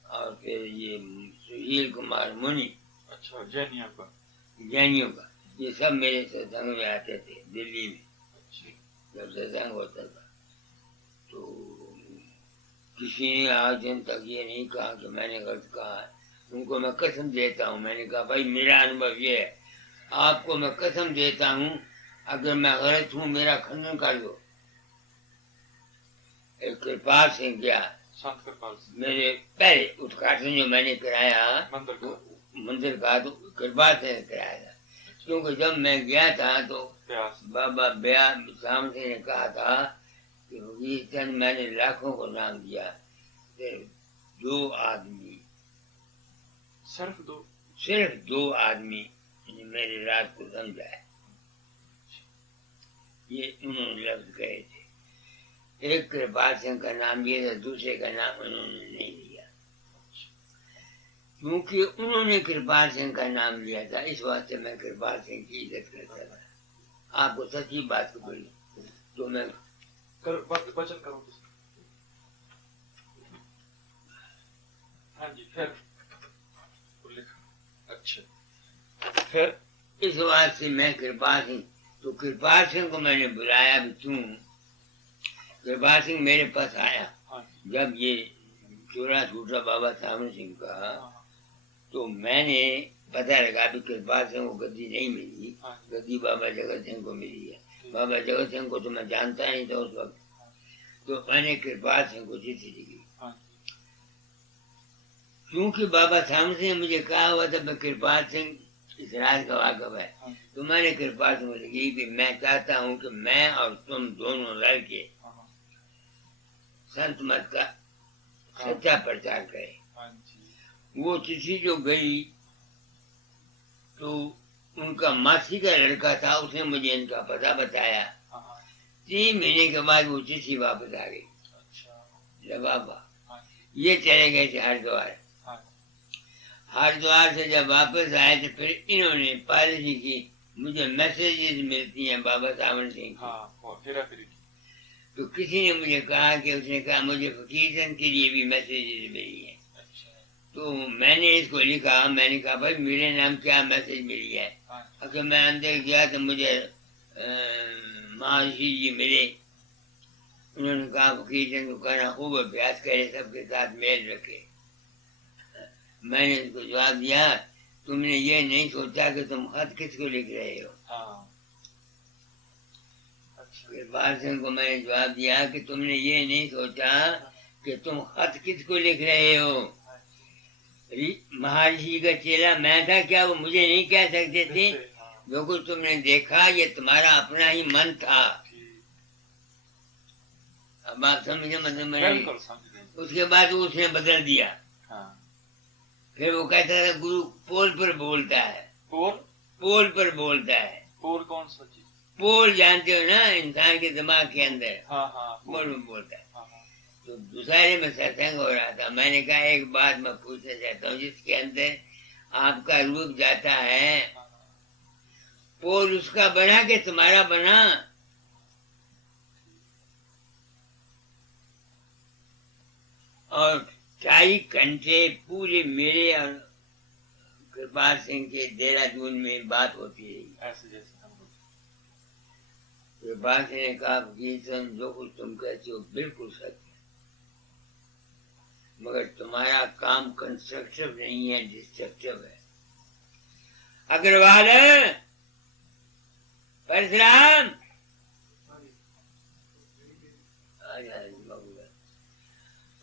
और फिर ये सुशील कुमार मुनि, अच्छा, जैनिया का, जैनियों का, ये सब मेरे सत्संग में आते थे दिल्ली में जब सत्संग होता था। तो किसी ने आज दिन तक ये नहीं कहा कि मैंने गलत कहा है। उनको मैं कसम देता हूँ, मैंने कहा भाई मेरा अनुभव ये है, आपको मैं कसम देता हूँ अगर मैं गलत हूँ मेरा खंडन कर दो। एक कृपाल सिंह गया, संत कृपाल सिंह, मेरे पहले उद्घाटन जो मैंने कराया मंदिर का, तो कृपाल सिंह ने कराया था, क्योंकि जब मैं गया था तो बाबा ब्याह सामने ने कहा था कि चंद मैंने लाखों को नाम दिया, दो आदमी, सिर्फ दो आदमी मेरी रात को समझा है। ये उन्होंने लफ्ज कहे थे। एक कृपाल सिंह का नाम लिया था, दूसरे का नाम उन्होंने नहीं लिया, क्योंकि उन्होंने कृपाल सिंह का नाम लिया था, इस वास्ते मैं कृपाल सिंह की इज्जत करता था। आपको सच्ची बात को बोली तो मैं वचन करो। हाँ जी, फिर अच्छा, फिर इस बात से मैं कृपाल सिंह, तो कृपाल सिंह को मैंने बुलाया भी तू। कृपाल सिंह मेरे पास आया जब ये चोरा छूटा बाबा सामन सिंह का, तो मैंने पता लगा भी कृपाल सिंह को गद्दी नहीं मिली, गद्दी बाबा जगत सिंह को मिली है। बाबा जगत सिंह को तो मैं जानता नहीं था उस वक्त, तो मैंने कृपाल सिंह को चिट्ठी लिखी, क्योंकि बाबा सामन सिंह ने मुझे कहा हुआ था मैं कृपाल सिंह इस राज का वाकफ है, तो मैंने कृपाल सिंह को लिखी कि मैं चाहता हूँ कि मैं और तुम दोनों लड़के संत मत का सच्चा प्रचार करें। वो चिट्ठी जो गई तो उनका मासी का लड़का था, उसने मुझे इनका पता बताया। 3 महीने के बाद वो चिट्ठी वापस आ गई। बाबा ये चले गए थे हरिद्वार। हरिद्वार से जब वापस आए तो फिर इन्होंने पॉलिसी की, मुझे मैसेजेस मिलती हैं बाबा सावन सिंह की। तो किसी ने मुझे कहा कि उसने कहा मुझे फकीरचंद के लिए भी मैसेजेस मिली हैं। तो मैंने इसको लिखा, मैंने कहा भाई मेरे नाम क्या मैसेज मिली है। अगर मैं अंदर गया तो मुझे महर्षि जी मिले, उन्होंने कहा फकीरचंद को कहना खूब अभ्यास करे, सबके साथ मेल रखे। मैंने इसको जवाब दिया, तुमने ये नहीं सोचा कि तुम खत किसको लिख रहे हो। कृपाल सिंह को मैंने जवाब दिया कि तुमने ये नहीं सोचा कि तुम खत किसको लिख रहे हो। महर्षि का चेला मैं था क्या, वो मुझे नहीं कह सकते थे। जो कुछ तुमने देखा ये तुम्हारा अपना ही मन था। अब आप समझे मतलब मैंने उसके बाद उसने बदल दिया। फिर वो कहता था गुरु पोल पर बोलता है। पोल पर बोलता है। पोल कौन सा चीज? पोल जानते हो ना, इंसान के दिमाग के अंदर। पोल में बोलता है। तो दूसरे में सत्संग हो रहा था, मैंने कहा एक बात मैं पूछना चाहता हूँ, जिसके अंदर आपका रूप जाता है, पोल उसका बना के तुम्हारा बना? और 4 घंटे पूरे मेरे और कृपाल सिंह के देहरादून में बात होती रही। ऐसे जैसे कृपाल सिंह ने कहा कीर्तन जो कुछ तुम कहते हो बिल्कुल सच है, मगर तुम्हारा काम कंस्ट्रक्टिव नहीं है, डिस्ट्रक्टिव है। अग्रवाल परशुराम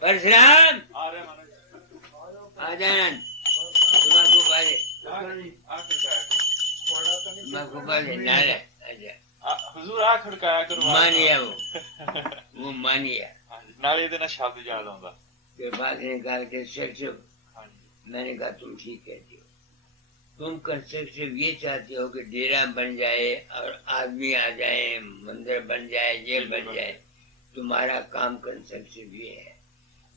परशुराम आ जाना। आखिर थोड़ा तो नहीं मैं गोपाल है नारा अच्छा हुजूर आ खड़काया करो मान गया वो मान गया नाले ਇਹਦੇ ਨਾਲ ਸ਼ਬਦ ਯਾਦ ਆਉਂਦਾ फिर बाद ने कहा कि कंस्ट्रक्टिव ਹਾਂਜੀ मैंने कहा तुम ठीक कहते हो तुम कंस्ट्रक्टिव ये चाहते हो कि डेरा बन जाए और आदमी आ जाए मंदिर बन जाए ये बन जाए तुम्हारा काम कंस्ट्रक्टिव ये है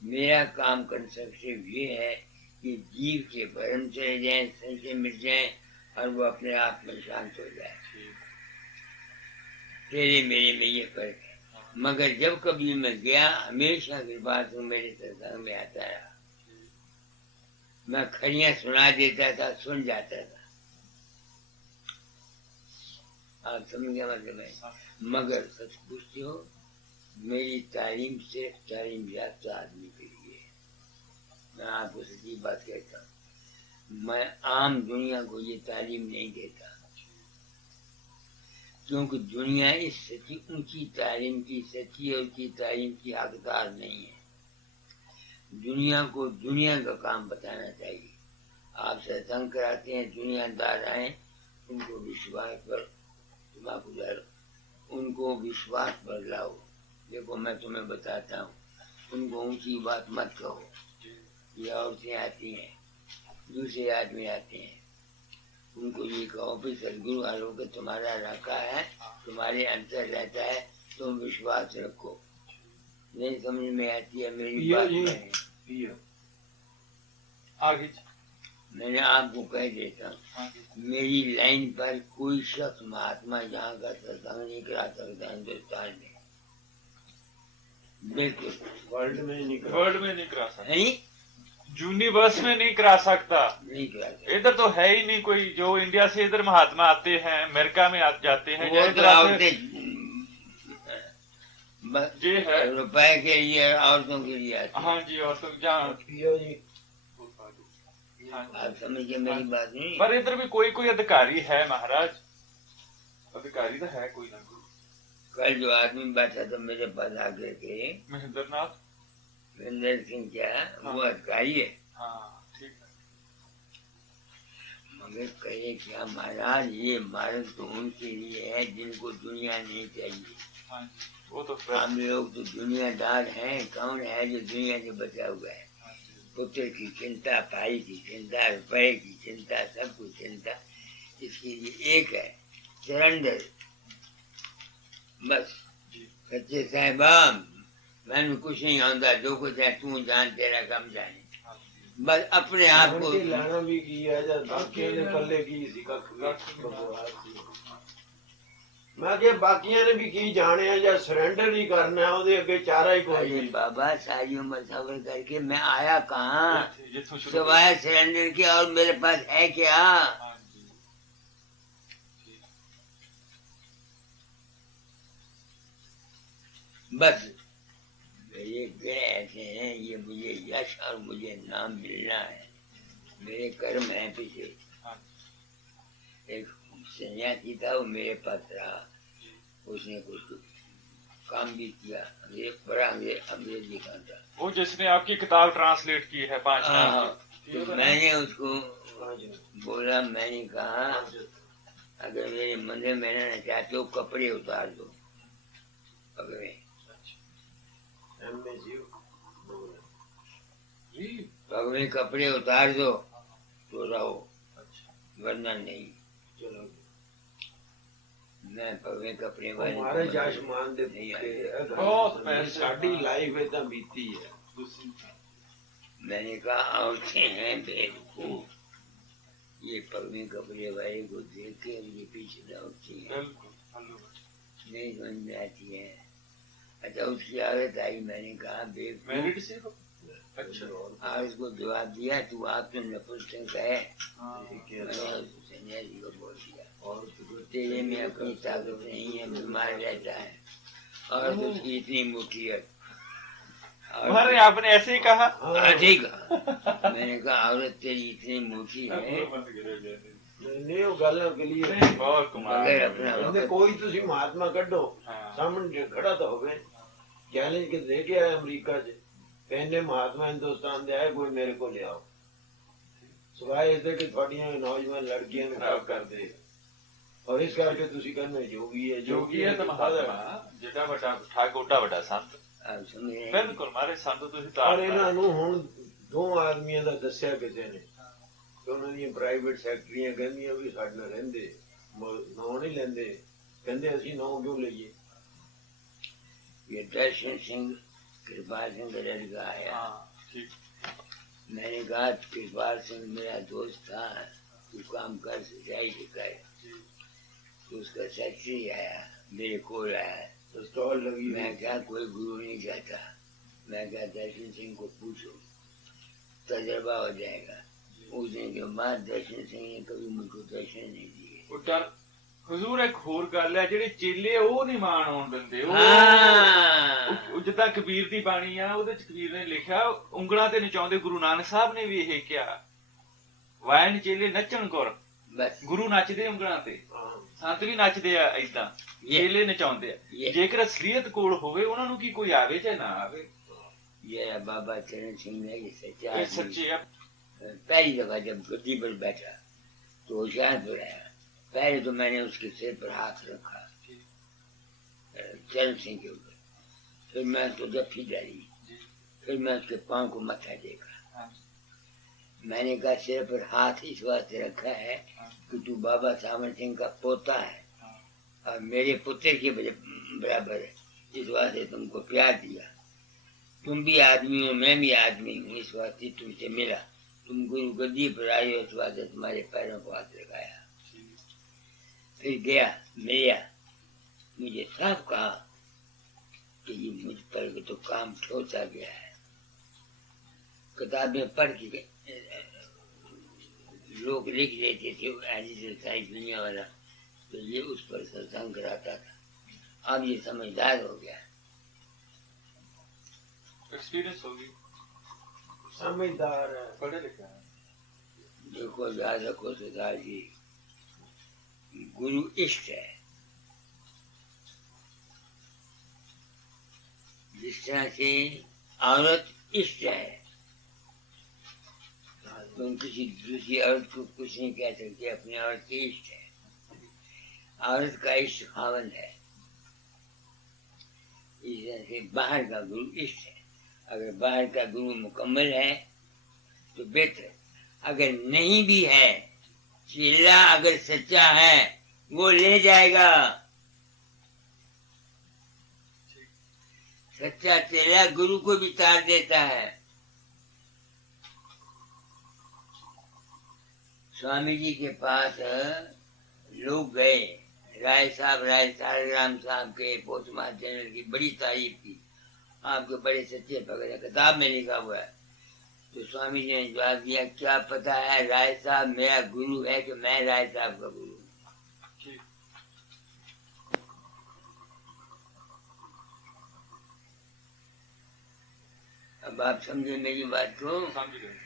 मेरा काम कंस्ट्रक्टिव ये है कि जीव के भरम चले जाए संशय मिट जाए और वो अपने आप में शांत हो जाए तेरे मेरे में ये फर्क है मगर जब कभी मैं गया हमेशा की बात मेरे सत्संग में आता रहा मैं खड़ियां सुना देता था सुन जाता था आप समझ गया मतलब है मगर सच पूछते हो मेरी तालीम सिर्फ तालीम याफ्ता आदमी के लिए है मैं आपको सच्ची बात कहता हूँ मैं आम दुनिया को ये तालीम नहीं देता क्योंकि दुनिया इस सच्ची ऊंची तालीम की सच्ची और ऊंची तालीम की हकदार नहीं है दुनिया को दुनिया का काम बताना चाहिए आप सत्संग कराते हैं दुनियादार आए उनको विश्वास पर दिमाग गुजारो उनको विश्वास पर लाओ देखो मैं तुम्हें बताता हूँ उनको ऊंची बात मत कहो ये औरतें आती हैं दूसरे आदमी आते हैं उनको ये कहो कि सदगुरु आरोग्य तुम्हारा रखा है तुम्हारे अंदर रहता है तुम विश्वास रखो नहीं समझ में आती है मेरी बात नहीं आगे मैंने आपको कह देता हूँ मेरी लाइन पर कोई शख्स महात्मा यहाँ का सत्संग नहीं करा सकता हिंदुस्तान में बिल्कुल वर्ल्ड में नहीं करा सकता नहीं यूनिवर्स में नहीं करा सकता नहीं करा सकता इधर तो है ही नहीं कोई जो इंडिया से इधर महात्मा आते हैं अमेरिका में जाते हैं या वो तो इधर आते औरतें बस ये है रुपए के लिए औरतों के लिए आती हैं। हाँ जी और तो जहाँ पियो जी आप समझिए मेरी बात नहीं पर इधर भी कोई अधिकारी है महाराज अधिकारी तो है कोई ना कोई कल जो आदमी बैठा था मेरे पास आके के महेंद्र नाथ वीरेंद्र सिंह क्या वो अधिकारी है हाँ ठीक है मगर कहे क्या महाराज ये मार्ग तो उनके लिए है जिनको दुनिया नहीं चाहिए हाँ जी वो तो हम लोग तो दुनियादार हैं कौन है जो दुनिया से बचा हुआ है पुत्र की चिंता भाई की चिंता रुपए की चिंता सब कुछ चिंता इसके लिए एक है सरेंडर बस सच्चे साहिबा मैंने कुछ नहीं आता जो कुछ है तू जान तेरा कम जाने बस अपने आप को उनकी लाना भी की है जब बाकी ने पल्ले की सी कख मैं कि बाकियां ने भी की जाने हैं या सरेंडर ही करना है ਉਹਦੇ ਅੱਗੇ चारा ही कोई अरे नहीं बाबा सारी उम्र सबर करके मैं आया कहाँ जिथों शुरू सिवाय सरेंडर के और मेरे पास है क्या हाँ जी बस ये ग्रह ऐसे हैं ये मुझे यश और मुझे नाम मिलना है मेरे कर्म है पीछे हाँ एक सन्यासी था वो मेरे पास रहा उसने कुछ काम भी किया बड़ा अंग्रेजी का था वो जिसने आपकी किताब ट्रांसलेट की है 5 नाम हाँ, की तो मैंने उसको बोला मैंने कहा अगर मेरे मंदिर में रहना चाहते हो कपड़े उतार दो पगड़े पगड़े कपड़े उतार दो तो रहो वरना नहीं चलो मैं पगड़े कपड़े वाले हमारे जाशमान दे नहीं बहुत साडी लाइफ है तो बीती है मैंने कहा औरतें हैं बेवकूफ ये पगड़े कपड़े वाले को देख के उनके पीछे दौड़ती हैं नहीं समझ में आती है अच्छा उसकी आदत आई मैंने कहा बेवकूफ मैरिड से हो अच्छा और उसको जवाब दिया तू आप तो नपुंसक है हाँ मैंने उस सन्यासी को बोल दिया और तेरे में अपनी ताकत नहीं है बीमार रहता है और उसकी इतनी मुट्ठी है अरे आपने ऐसे ही कहा ठीक है मैंने कहा औरत तेरी इतनी मुट्ठी है नहीं वो गल क्लियर बहुत कुमार मगर अपना ਉਹਦੇ वक्त ਕੋਈ ਤੁਸੀਂ ਮਹਾਤਮਾ ਕੱਢੋ हाँ ਸਾਹਮਣੇ ਖੜਾ ਤਾਂ ਹੋਵੇ ਚੈਲੰਜ ਕਿ ਦੇ ਕੇ ਆਇਆ ਅਮਰੀਕਾ 'ਚ ਕਹਿੰਦੇ ਮਹਾਤਮਾ ਹਿੰਦੁਸਤਾਨ ਦੇ ਆਏ ਕੋਈ ਮੇਰੇ ਕੋਲ ਲਿਆਓ ਸਿਵਾਏ ਇਹਦੇ ਕਿ ਤੁਹਾਡੀਆਂ ਨੌਜਵਾਨ ਲੜਕੀਆਂ ਨੂੰ ਖਰਾਬ ਕਰਦੇ ਔਰ ਇਸ ਕਰਕੇ ਤੁਸੀਂ ਕਹਿੰਦੇ ਯੋਗੀ ਹੈ ਜੋਗੀ ਹੈ ਤਾਂ ਮਹਾਤਮਾ ਜਿਹੜਾ ਵੱਡਾ ਠਾਕ ਓਡਾ ਵੱਡਾ ਸੰਤ आप समझ रहे हैं? ਬਿਲਕੁਲ ਮਾਰੇ ਸੰਤ ਤੁਸੀਂ ਪਰ ਇਹਨਾਂ ਤਾਰ ਨੂੰ ਹੁਣ ਦੋ ਆਦਮੀਆਂ ਦਾ ਦੱਸਿਆ ਕਿਸੇ ਨੇ ਕਿ ਉਹਨਾਂ ਦੀਆਂ ਪ੍ਰਾਈਵੇਟ ਸੈਕਟਰੀਆਂ ਕਹਿੰਦੀਆਂ ਵੀ ਸਾਡੇ ਨਾਲ ਰਹਿੰਦੇ ਨਾਂ ਨਹੀਂ ਲੈਂਦੇ ਕਹਿੰਦੇ ਅਸੀਂ ਨਾਂ ਕਿਉਂ ਲਈਏ ये दर्शन सिंह कृपाल सिंह का लड़का आया। ਹਾਂ ਠੀਕ मैंने कहा कृपाल सिंह मेरा दोस्त था, तू काम कर सिंचाई सिखाए। तो उसका सेक्रेटरी आया, मेरे को आया। तो स्टॉल लगी मैं क्या कोई गुरु नहीं चाहता, मैं क्या दर्शन सिंह को पूछो, तजर्बा हो जाएगा। उस दिन के बाद दर्शन सिंह ने कभी मुझको दर्शन नहीं दिए। ਉਹ ਡਰ ਹਜ਼ੂਰ ਇੱਕ ਹੋਰ ਗੱਲ ਹੈ ਜਿਹੜੇ ਚੇਲੇ ਉਹ ਨਹੀਂ ਮਾਣ ਆਉਣ ਦਿੰਦੇ ਉਹ ਜਿੱਦਾਂ ਕਬੀਰ ਦੀ ਬਾਣੀ ਆ ਉਹਦੇ ਚ ਕਬੀਰ ਨੇ ਲਿਖਿਆ ਉਂਗਲਾਂ ਤੇ ਨਚਾਉਂਦੇ ਗੁਰੂ ਨਾਨਕ ਸਾਹਿਬ ਨੇ ਵੀ ਇਹ ਕਿਹਾ ਵਾਇਨ ਚੇਲੇ ਨੱਚਣ ਗੁਰ बस ਗੁਰੂ ਨੱਚਦੇ ਉਂਗਲਾਂ ਤੇ ਸੰਤ ਵੀ ਨੱਚਦੇ ਆ ਏਦਾਂ ਚੇਲੇ ਨਚਾਉਂਦੇ ਆ ਜੇਕਰ ਅਸਲੀਅਤ ਕੋਲ ਹੋਵੇ ਉਹਨਾਂ ਨੂੰ ਕੀ ਕੋਈ ਆਵੇ ਚਾਹੇ ਨਾ ਆਵੇ ये बाबा चरण सिंह ने ये सच्चा ਇਹ आदमी। ਸੱਚੇ ਆ पहली दफा जब गद्दी पर बैठा तो होशियारपुर आया। पहले तो मैंने उसके सिर पर हाथ रखा चरण सिंह के ऊपर, फिर मैं तो जफ्फी डाली, फिर मैं उसके पाँव को मत्था देखा। मैंने कहा सिर पर हाथ इस वास्ते रखा है कि तू बाबा सामन सिंह का पोता है और मेरे पुत्र के बराबर है, इस वास्ते तुमको प्यार दिया। तुम भी आदमी हो, मैं भी आदमी हूँ, इस वास्ते तुमसे मिला। तुम गुरु गद्दी पर आए हो, इस वास्ते तुम्हारे पैरों को हाथ लगाया। फिर गया मिला, मुझे साफ कहा कि ये मुझ पर तो काम ठोसा गया है। किताबें पढ़ के लोग लिख लेते थे ऐसी सारी दुनिया वाला, तो ये उस पर सत्संग कराता था। अब ये समझदार हो गया। एक्सपीरियंस होगी समझदार है पढ़े लिखे हैं देखो याद रखो सरदार जी, गुरु इष्ट है। जिस तरह से औरत इष्ट है, तुम किसी दूसरी औरत को कुछ नहीं कह सकते, अपनी औरत की इष्ट है। औरत का इष्ट खावंद है। इस तरह से बाहर का गुरु इष्ट है। अगर बाहर का गुरु मुकम्मल है तो बेहतर, अगर नहीं भी है, चेला अगर सच्चा है वो ले जाएगा। सच्चा चेला गुरु को भी तार देता है। स्वामी जी के पास लोग गए, राय साहब राम साहब के पोस्ट मास्टर जनरल की बड़ी तारीफ की, आपके बड़े सच्चे भगत है, किताब में लिखा हुआ है। तो स्वामी जी ने जवाब दिया, क्या पता है राय साहब मेरा गुरु है कि मैं राय साहब का गुरु हूँ। अब आप समझे मेरी बात को। समझ गए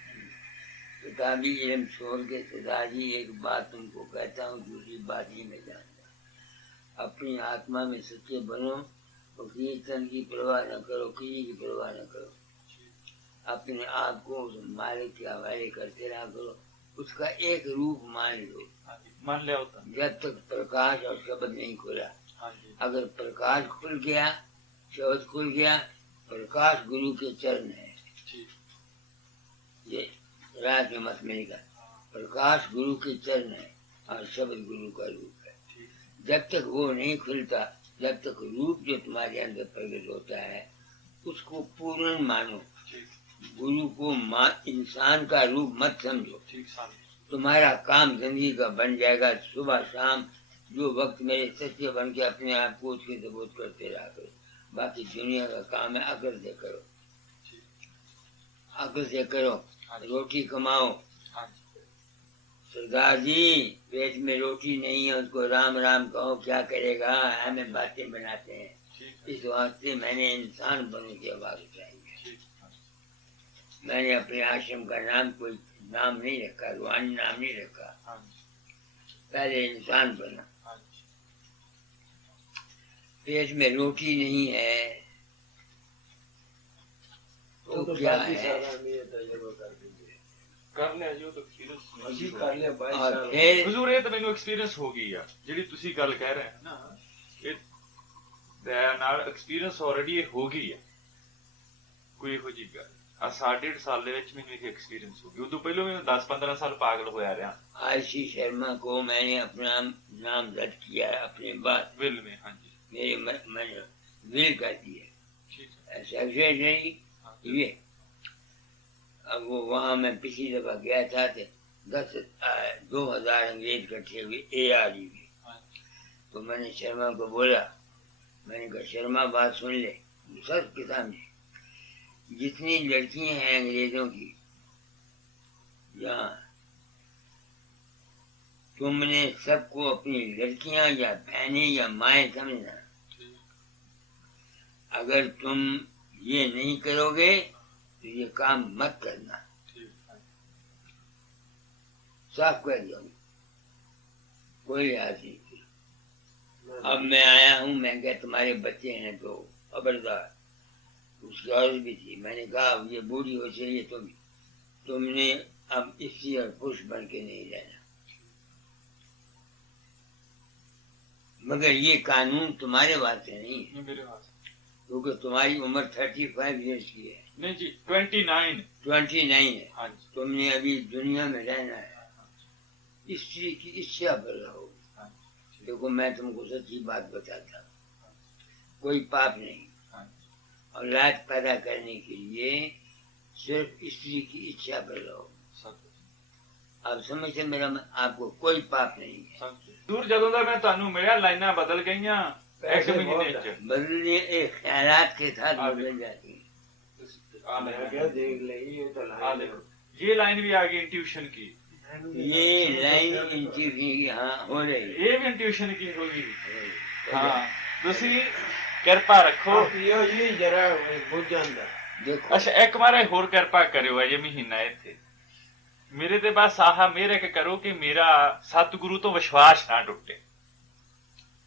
किताबी इल्म छोड़ के सदाजी एक बात तुमको कहता हूँ, दूसरी बात ही नहीं जानता। अपनी आत्मा में सच्चे बनो और कीर्तन की परवाह न करो, किसी की परवाह न करो। अपने आप को उस मालिक के हवाले करते रहा करो, उसका एक रूप मान लो। मान लिया होता जब तक प्रकाश और शब्द नहीं खुला, हाँ जी अगर प्रकाश खुल गया, शब्द खुल गया, प्रकाश गुरु के चरण है। ठीक ये राज में मत मिलेगा। प्रकाश गुरु के चरण है और शब्द गुरु का रूप है। जब तक वो नहीं खुलता, जब तक रूप जो तुम्हारे अंदर प्रकट होता है उसको पूर्ण मानो। गुरु को इंसान का रूप मत समझो। ठीक समझ तुम्हारा काम जिंदगी का बन जाएगा। सुबह शाम जो वक्त मेरे सच्चे बन के अपने आप को उसके सबूत करते रहा करो। बाकी दुनिया का काम है अकल से करो, अकल से करो, रोटी कमाओ। हाँ सरदार जी पेट में रोटी नहीं है उसको राम राम कहो, क्या करेगा, हमें बातें बनाते हैं। ठीक इस वास्ते मैंने इंसान बनने की आवाज उठाई है। ठीक मैंने अपने आश्रम का नाम कोई नाम नहीं रखा, रूहानी नाम नहीं रखा, हाँ पहले इंसान बना। हाँ पेट में रोटी नहीं है तो वो तो क्या बाकी है। सारा नहीं है, तजुर्बा कर दीजिए। ਕਰ ਲਿਆ ਜੀ ਉਹ ਤਾਂ ਐਕਸਪੀਰੀਅੰਸ ਅਸੀਂ ਕਰ ਲਿਆ 22 और ਸਾਲ फिर ਹਜ਼ੂਰ ਇਹ ਤਾਂ ਮੈਨੂੰ ਐਕਸਪੀਰੀਅੰਸ ਹੋ ਗਈ ਆ ਜਿਹੜੀ ਤੁਸੀਂ ਗੱਲ ਕਹਿ ਰਹੇ ਹੋ ਨਾ ਇਹ ਦੇ ਨਾਲ ਐਕਸਪੀਰੀਅੰਸ ਆਲਰੇਡੀ ਇਹ ਹੋ ਗਈ ਆ ਕੋਈ ਇਹੋ ਜਿਹੀ ਗੱਲ ਆ 1.5 ਸਾਲ ਦੇ ਵਿੱਚ ਮੈਨੂੰ ਇਹ ਐਕਸਪੀਰੀਅੰਸ ਹੋ ਗਈ ਉਦੋਂ ਪਹਿਲਾਂ ਮੈਨੂੰ 10-15 ਸਾਲ ਪਾਗਲ ਹੋਇਆ ਰਿਹਾ आशी शर्मा को मैंने अपना नाम दर्ज किया अपने बाद ਵਿਲ में हाँ जी मेरे मन विल कर दिया ठीक है सेक्रेटरी हाँ जी। ये अब वो वहाँ मैं पिछली दफा गया था तो 2000 अंग्रेज इकट्ठे हुए ARE में हाँ जी। तो मैंने शर्मा को बोला मैंने कहा शर्मा बात सुन ले सब के सामने जितनी लड़कियां हैं अंग्रेजों की यहाँ तुमने सबको अपनी लड़कियां या बहनें या माएँ समझना अगर तुम ये नहीं करोगे तो ये काम मत करना साफ कर दो कोई लिहाज नहीं किया। अब मैं आया हूँ मैं क्या तुम्हारे बच्चे हैं तो खबरदार उसकी औरत भी थी मैंने कहा अब ये बूढ़ी हो चाहिए तुमने अब स्त्री और पुरुष बन के नहीं रहना मगर ये कानून तुम्हारे वास्ते नहीं है ये मेरे पास क्योंकि तुम्हारी उम्र 35 इयर्स की है नहीं जी 29 29 है हाँ जी तुमने अभी दुनिया में रहना है स्त्री की इच्छा पर रहो हाँ देखो मैं तुमको सच्ची बात बताता हूँ कोई पाप नहीं हाँ औलाद पैदा करने के लिए सिर्फ स्त्री की इच्छा पर रहो अब समझे मेरा आपको कोई पाप नहीं है दूर ਜਦੋਂ ਦਾ ਮੈਂ ਤੁਹਾਨੂੰ ਮਿਲਿਆ ਲਾਈਨਾਂ ਬਦਲ ਗਈਆਂ ਇੱਕ ਮਹੀਨੇ ਚ बदलने एक ख्यालात के साथ बदल जाती है आ मैं देखो क्या देख ले ये तो आ लाइन देखो ये लाइन भी आ गई इंट्यूशन की ये लाइन इनकी हाँ हो रही है ਇਹ ਵੀ ਇੰਟਿਊਸ਼ਨ ਕੀ ਹੋਗੀ ਹਾਂ ਤੁਸੀਂ ਕਿਰਪਾ ਰੱਖੋ पियो जी जरा बुझ जाता देखो ਅੱਛਾ ਇੱਕ ਵਾਰ ਹੋਰ ਕਿਰਪਾ ਕਰਿਓ ਅਜੇ ਮਹੀਨਾ ਇੱਥੇ ਮੇਰੇ ਤੇ ਬਸ ਆਹ ਮੇਰੇ ਕੇ ਕਰੋ ਕਿ ਮੇਰਾ ਸਤਿਗੁਰੂ ਤੋਂ ਵਿਸ਼ਵਾਸ ਨਾ ਟੁੱਟੇ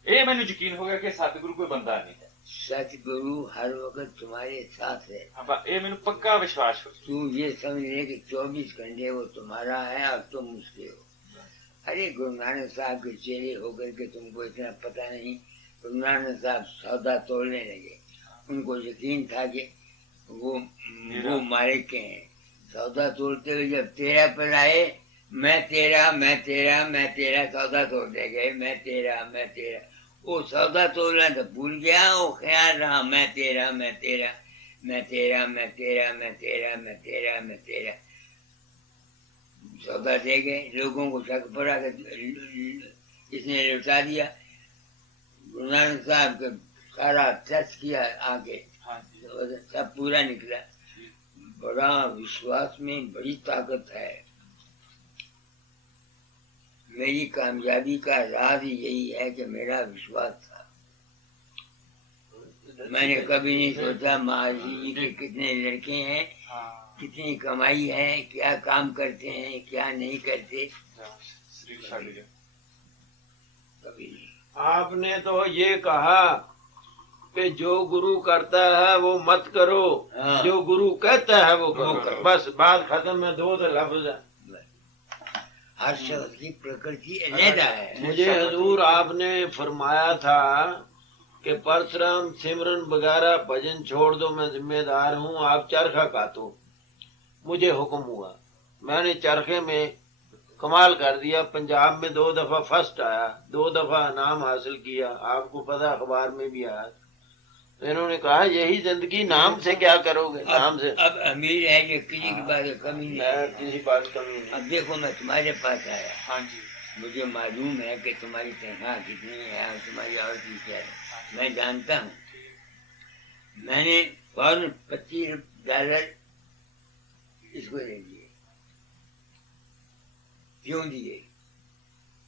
ਇਹ ਮੈਨੂੰ ਯਕੀਨ ਹੋ ਗਿਆ ਕਿ ਸਤਿਗੁਰੂ ਕੋਈ ਬੰਦਾ ਨਹੀਂ ਹੈ सतगुरु हर वक्त तुम्हारे साथ है ਹਾਂ ਇਹ ਮੈਨੂੰ ਪੱਕਾ ਵਿਸ਼ਵਾਸ ਹੋ तू ये समझ ले कि 24 घंटे वो तुम्हारा है और तुम उसके हो अरे गुरु नानक साहब के चेहरे होकर के तुमको इतना पता नहीं गुरु नानक साहब सौदा तोड़ने लगे उनको यकीन था कि वो मालिक के हैं सौदा तोड़ते हुए जब तेरा पर आए मैं तेरा सौदा तोड़ने गए मैं तेरा वो सौदा तोड़ना तो भूल गया वो ख्याल रहा मैं तेरा सौदा दे गए लोगों को शक पड़ा कि इसने लुटा दिया गुरु नानक साहब का सारा टेस्ट किया आगे हाँ जी सब पूरा निकला बड़ा विश्वास में बड़ी ताकत है मेरी कामयाबी का राज यही है कि मेरा विश्वास था मैंने कभी नहीं सोचा महाराज जी के कितने लड़के हैं हाँ कितनी कमाई है क्या काम करते हैं क्या नहीं करते श्री छाड़ गया कभी नहीं आपने तो ये कहा कि जो गुरु करता है वो मत करो हाँ। जो गुरु कहता है वो वो करो करो। बस बात खत्म है 2 लफ्ज है हर शख्स की प्रकृति अलग है मुझे हजूर आपने फरमाया था कि परशुराम सिमरन वगैरह भजन छोड़ दो मैं जिम्मेदार हूँ आप चरखा काटो मुझे हुक्म हुआ मैंने चरखे में कमाल कर दिया पंजाब में 2 दफा फर्स्ट आया 2 दफा नाम हासिल किया आपको पता अखबार में भी आया तो इन्होंने कहा यही जिंदगी नाम से क्या करोगे नाम से अब अमीर है कि किसी की बात है, कमी नहीं है। मैं किसी बात कमी नहीं अब देखो मैं तुम्हारे पास आया हाँ जी मुझे मालूम है कि तुम्हारी तनख्वाह कितनी है और तुम्हारी और की क्या है मैं जानता हूँ मैंने फौरन $25 इसको दे दिए क्यों दिए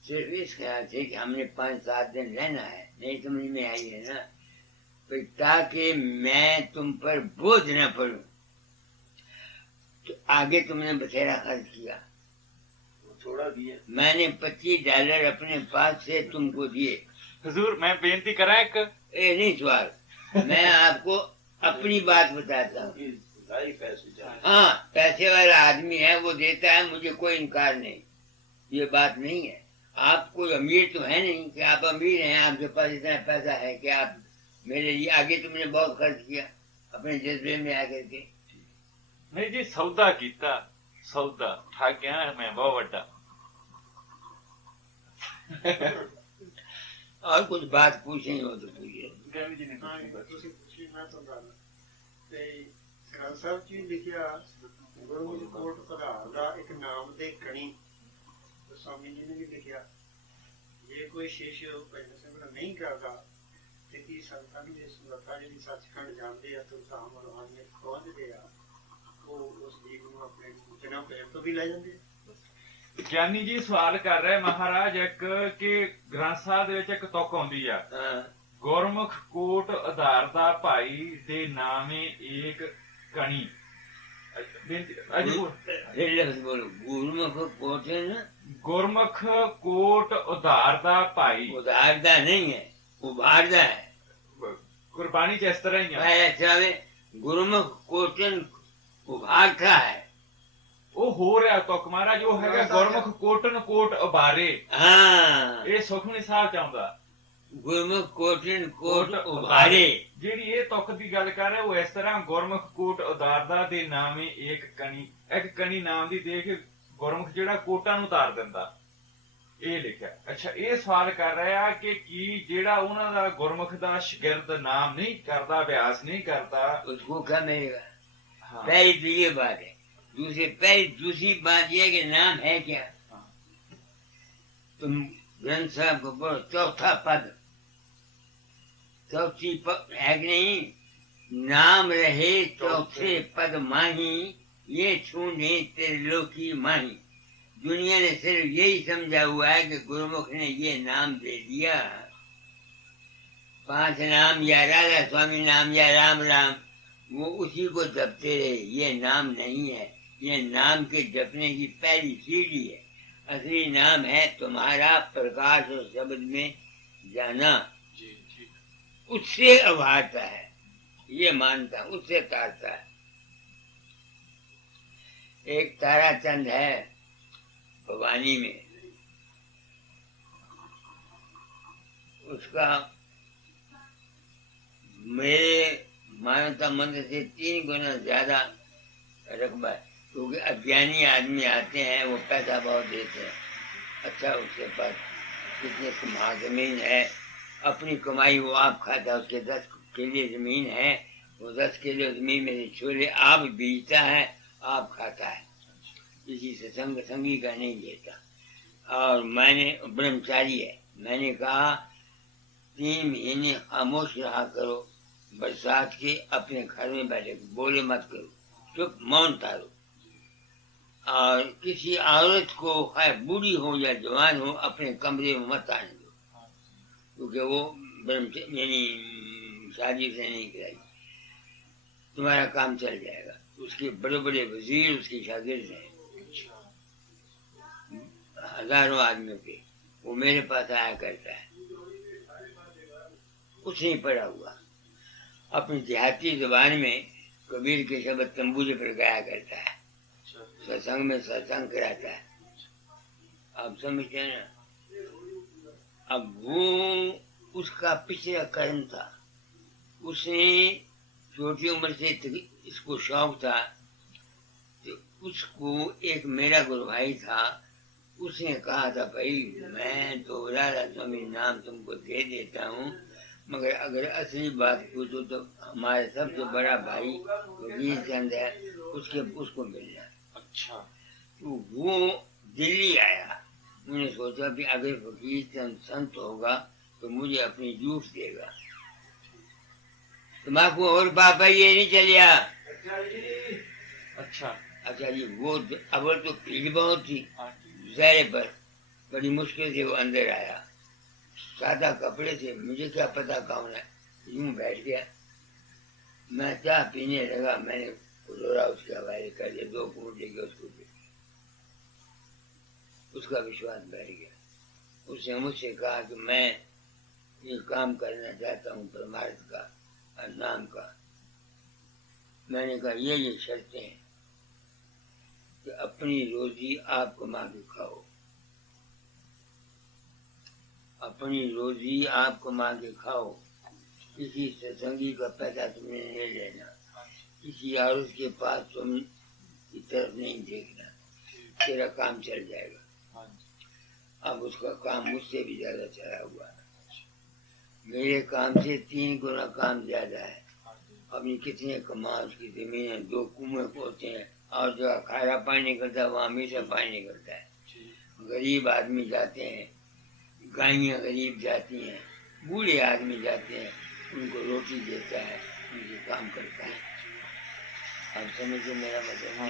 सिर्फ इस ख्याल से कि हमने 5-7 दिन रहना है नहीं समझ में आई है ना तो ताकि मैं तुम पर बोझ न पड़ूं तो आगे तुमने बथेरा खर्च किया थोड़ा दिया मैंने $25 अपने पास से तुमको दिए हजूर मैं बेनती करा एक ये नहीं सवाल मैं आपको अपनी बात बताता हूँ मिठाई पैसे जाए। हाँ, पैसे वाला आदमी है, वो देता है, मुझे कोई इनकार नहीं, ये बात नहीं है। आप कोई अमीर तो है नहीं कि आप अमीर हैं, आपके पास इतना पैसा है कि आप मेरे लिए आगे तुमने बहुत खर्च किया अपने जज्बे में आकर के। नहीं जी, सौदा कीता, सौदा ठग गया मैं बहुत बड़ा। और कुछ बात पूछनी हो तो पूछिए। ਗਿਆਨੀ ਜੀ ਨੇ ਹਾਂ ਪੁੱਛੀ ਬਾਤ। ਤੁਸੀਂ ਪੁੱਛੀ ਮੈਂ ਤੁਹਾਨੂੰ ਦੱਸਦਾ ਤੇ ਗ੍ਰੰਥ ਸਾਹਿਬ ਜੀ ਲਿਖਿਆ ਗੁਰਮੁਖ ਕੋਟ ਆਧਾਰ ਦਾ ਇੱਕ ਨਾਮ ਦੇ ਕਣੀ ਸਵਾਮੀ ਜੀ ਨੇ ਵੀ ਲਿਖਿਆ ਜੇ ਕੋਈ ਸ਼ਿਸ਼ ਭਜਨ ਸਿਮਰਨ ਨਹੀਂ ਕਰਦਾ ਤੇ ਕੀ ਸੰਤਾਂ ਨੂੰ ਇਸ ਮੱਥਾ ਜਿਹੜੀ ਸੱਚਖੰਡ ਜਾਂਦੇ ਆ ਤੁਲਸਾਮ ਰੋਹਾਨੀਅਤ ਪਹੁੰਚਦੇ ਆ ਉਹ ਉਸ ਜੀਵ ਨੂੰ ਆਪਣੇ ਜਨਮ ਪੈਰ ਤੋਂ ਵੀ ਲੈ ਜਾਂਦੇ ਆ। ਗਿਆਨੀ ਜੀ ਸਵਾਲ ਕਰ ਰਹੇ ਮਹਾਰਾਜ ਇੱਕ ਕਿ ਗ੍ਰੰਥ ਸਾਹਿਬ ਦੇ ਵਿੱਚ ਇੱਕ ਤੁਕ ਆਉਂਦੀ ਆ, हाँ, ਗੁਰਮੁਖ ਕੋਟ ਆਧਾਰ ਦਾ ਭਾਈ ਦੇ ਨਾਮੇ ਏਕ ਕਣੀ। ਅੱਜ फिर लफ्ज बोलो, गुरुमुख कोटन ਗੁਰਮੁਖ ਕੋਟ ਉਧਾਰ ਦਾ ਭਾਈ। उधारदा नहीं है, उभारदा है। ਗੁਰਬਾਣੀ ਚ ਇਸ ਤਰ੍ਹਾਂ ਹੀ ਆ। भाई अच्छा वे गुरुमुख कोटन उभारता है। ਉਹ ਹੋ ਰਿਹਾ ਤੁਕ ਮਹਾਰਾਜ, ਉਹ ਹੈਗਾ ਗੁਰਮੁਖ ਕੋਟਨ ਕੋਟ ਉਬਾਰੇ। हाँ, ਇਹ ਸੁਖਮਨੀ ਸਾਹਿਬ ਚ ਆਉਂਦਾ। गुरुमुख कोटन कोट उभारे। ਜਿਹੜੀ ਇਹ ਤੁਕ ਦੀ ਗੱਲ ਕਰ ਰਿਹਾ ਉਹ ਇਸ ਤਰ੍ਹਾਂ, ਗੁਰਮੁਖ ਕੋਟ ਉਧਾਰਦਾ ਦੇ ਨਾਮੇ ਏਕ ਕਣੀ, ਇੱਕ ਕਣੀ ਨਾਮ ਦੀ ਦੇਖ ਗੁਰਮੁਖ ਜਿਹੜਾ ਕੋਟਾਂ ਨੂੰ ਉਤਾਰ ਦਿੰਦਾ, ਇਹ ਲਿਖਿਆ। ਅੱਛਾ, ਇਹ ਸਵਾਲ ਕਰ ਰਿਹਾ ਕਿ ਕੀ ਜਿਹੜਾ ਉਹਨਾਂ ਦਾ ਗੁਰਮੁਖ ਦਾ ਸ਼ਾਗਿਰਦ ਨਾਮ ਨਹੀਂ ਕਰਦਾ, ਅਭਿਆਸ ਨਹੀਂ ਕਰਦਾ। उसको क्या मिलेगा? ਹਾਂ पहली तो ये बात है। दूसरी बात यह है कि नाम है क्या? तुम ग्रंथ साहब को पढ़ो, चौथा पद, चौथी पद है कि नहीं? नाम रहे चौथे पद माही, ये छूने त्रिलोकी माही। दुनिया ने सिर्फ यही समझा हुआ है कि गुरुमुख ने ये नाम दे दिया, 5 नाम या राधा स्वामी नाम या राम राम, वो उसी को जपते रहे। ये नाम नहीं है, ये नाम के जपने की पहली सीढ़ी है। असली नाम है तुम्हारा प्रकाश और शब्द में जाना, ਜੀ ਠੀਕ। उससे उभारता है, ये मानता, उससे तारता है। एक ताराचंद है भवानी में, उसका मेरे मानवता मंदिर से 3 गुना ज्यादा रकबा है, क्योंकि अज्ञानी आदमी आते हैं, वो पैसा बहुत देते हैं। अच्छा, उसके पास कितने कुम्हार जमीन है, अपनी कमाई वो आप खाता है, उसके 10 किले जमीन है, वो 10 किलो जमीन में छोले आप बीजता है, आप खाता है, किसी से संगी का नहीं लेता। और मैंने ब्रह्मचारी है, मैंने कहा 3 महीने खामोश रहा करो, बरसात के अपने घर में बैठे, बोले मत करो, चुप मौन तारो। और किसी औरत को है बूढ़ी हो या जवान हो, अपने कमरे में मत आने दो, क्योंकि वो यानी शादी से नहीं कराई, तुम्हारा काम चल जाएगा। उसके बड़े बड़े वजीर उसके शागिर्द हैं, हजारों आदमियों के, वो मेरे पास आया करता है, कुछ नहीं पढ़ा हुआ, अपनी देहाती जुबान में कबीर के शब्द तंबूजे पर गाया करता है, सत्संग में सत्संग कराता है। आप समझते हैं ना? अब वो उसका पिछला कर्म था, उसने छोटी उम्र से इसको शौक था, तो उसको एक मेरा गुरु भाई था, उसने कहा था भाई मैं तो राधा स्वामी नाम तुमको दे देता हूँ, मगर अगर असली बात पूछो तो हमारे सबसे बड़ा भाई वीर चंद है, उसको मिलना। अच्छा, तो वो दिल्ली आया, मैंने सोचा कि अगर फकीर चंद संत होगा तो मुझे अपनी जूस देगा। तुम्हारा और पापा ये नहीं चलिया। अच्छा, अच्छा जी, वो अव्वल तो भीड़ बहुत थी हाँ, जहरे पर, बड़ी मुश्किल से वो अंदर आया, सादा कपड़े थे, मुझे क्या पता कौन है, यूं बैठ गया। मैं चाय पीने लगा, मैंने लोरा उसके हवाले कर दिया, 2 घूंट लेके उसको पी, उसका विश्वास बैठ गया। उसने मुझसे कहा कि मैं ये काम करना चाहता हूँ परमार्थ का और नाम का। मैंने कहा ये शर्तें हैं कि अपनी रोजी आप कमा के खाओ, अपनी रोजी आप कमा के खाओ, किसी सत्संगी का पैसा तुमने नहीं लेना, किसी और के पास तुम की तरफ नहीं देखना, तेरा काम चल जाएगा। अब उसका काम मुझसे भी ज्यादा चला हुआ है, मेरे काम से 3 गुना काम ज्यादा है। अपनी कितने कमा, उसकी जमीन है, 2 कुएं होते हैं, और जगह खारा पानी निकलता है वहाँ मीठा पानी निकलता है। गरीब आदमी जाते हैं, गायें गरीब जाती हैं, बूढ़े आदमी जाते हैं, उनको रोटी देता है, उनके काम करता है। अब समझो मेरा मतलब।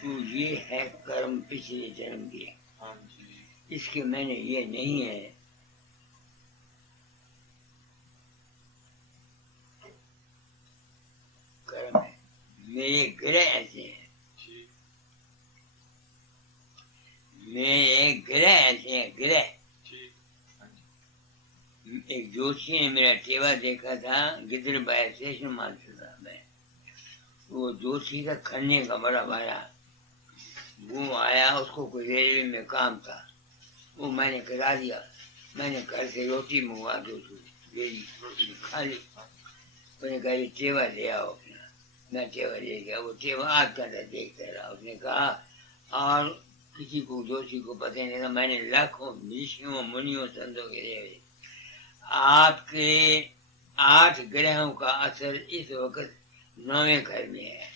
तो ये है कर्म पिछले जन्म के, इसके मैंने ये नहीं है कर्म है, मेरे ग्रह ऐसे हैं, मेरे ग्रह ऐसे हैं, ग्रह। एक जोशी ने मेरा टेवा देखा था, गिद्र बाय से मानसदा में, वो जोशी का खन्ने का बड़ा भाया, वो आया, उसको कोई रेलवे में काम था, वो मैंने करा दिया। मैंने घर से रोटी मंगवा दो, रोटी खा ली। मैंने कहा ये टेवा ले आओ अपना, मैं टेवा ले गया। वो टेवा आध घंटा देखता रहा। उसने कहा और किसी को जोशी को पता नहीं था, मैंने लाखों ऋषियों मुनियों संतों के लिए आपके 8 ग्रहों का असर इस वक्त 9वें घर में है।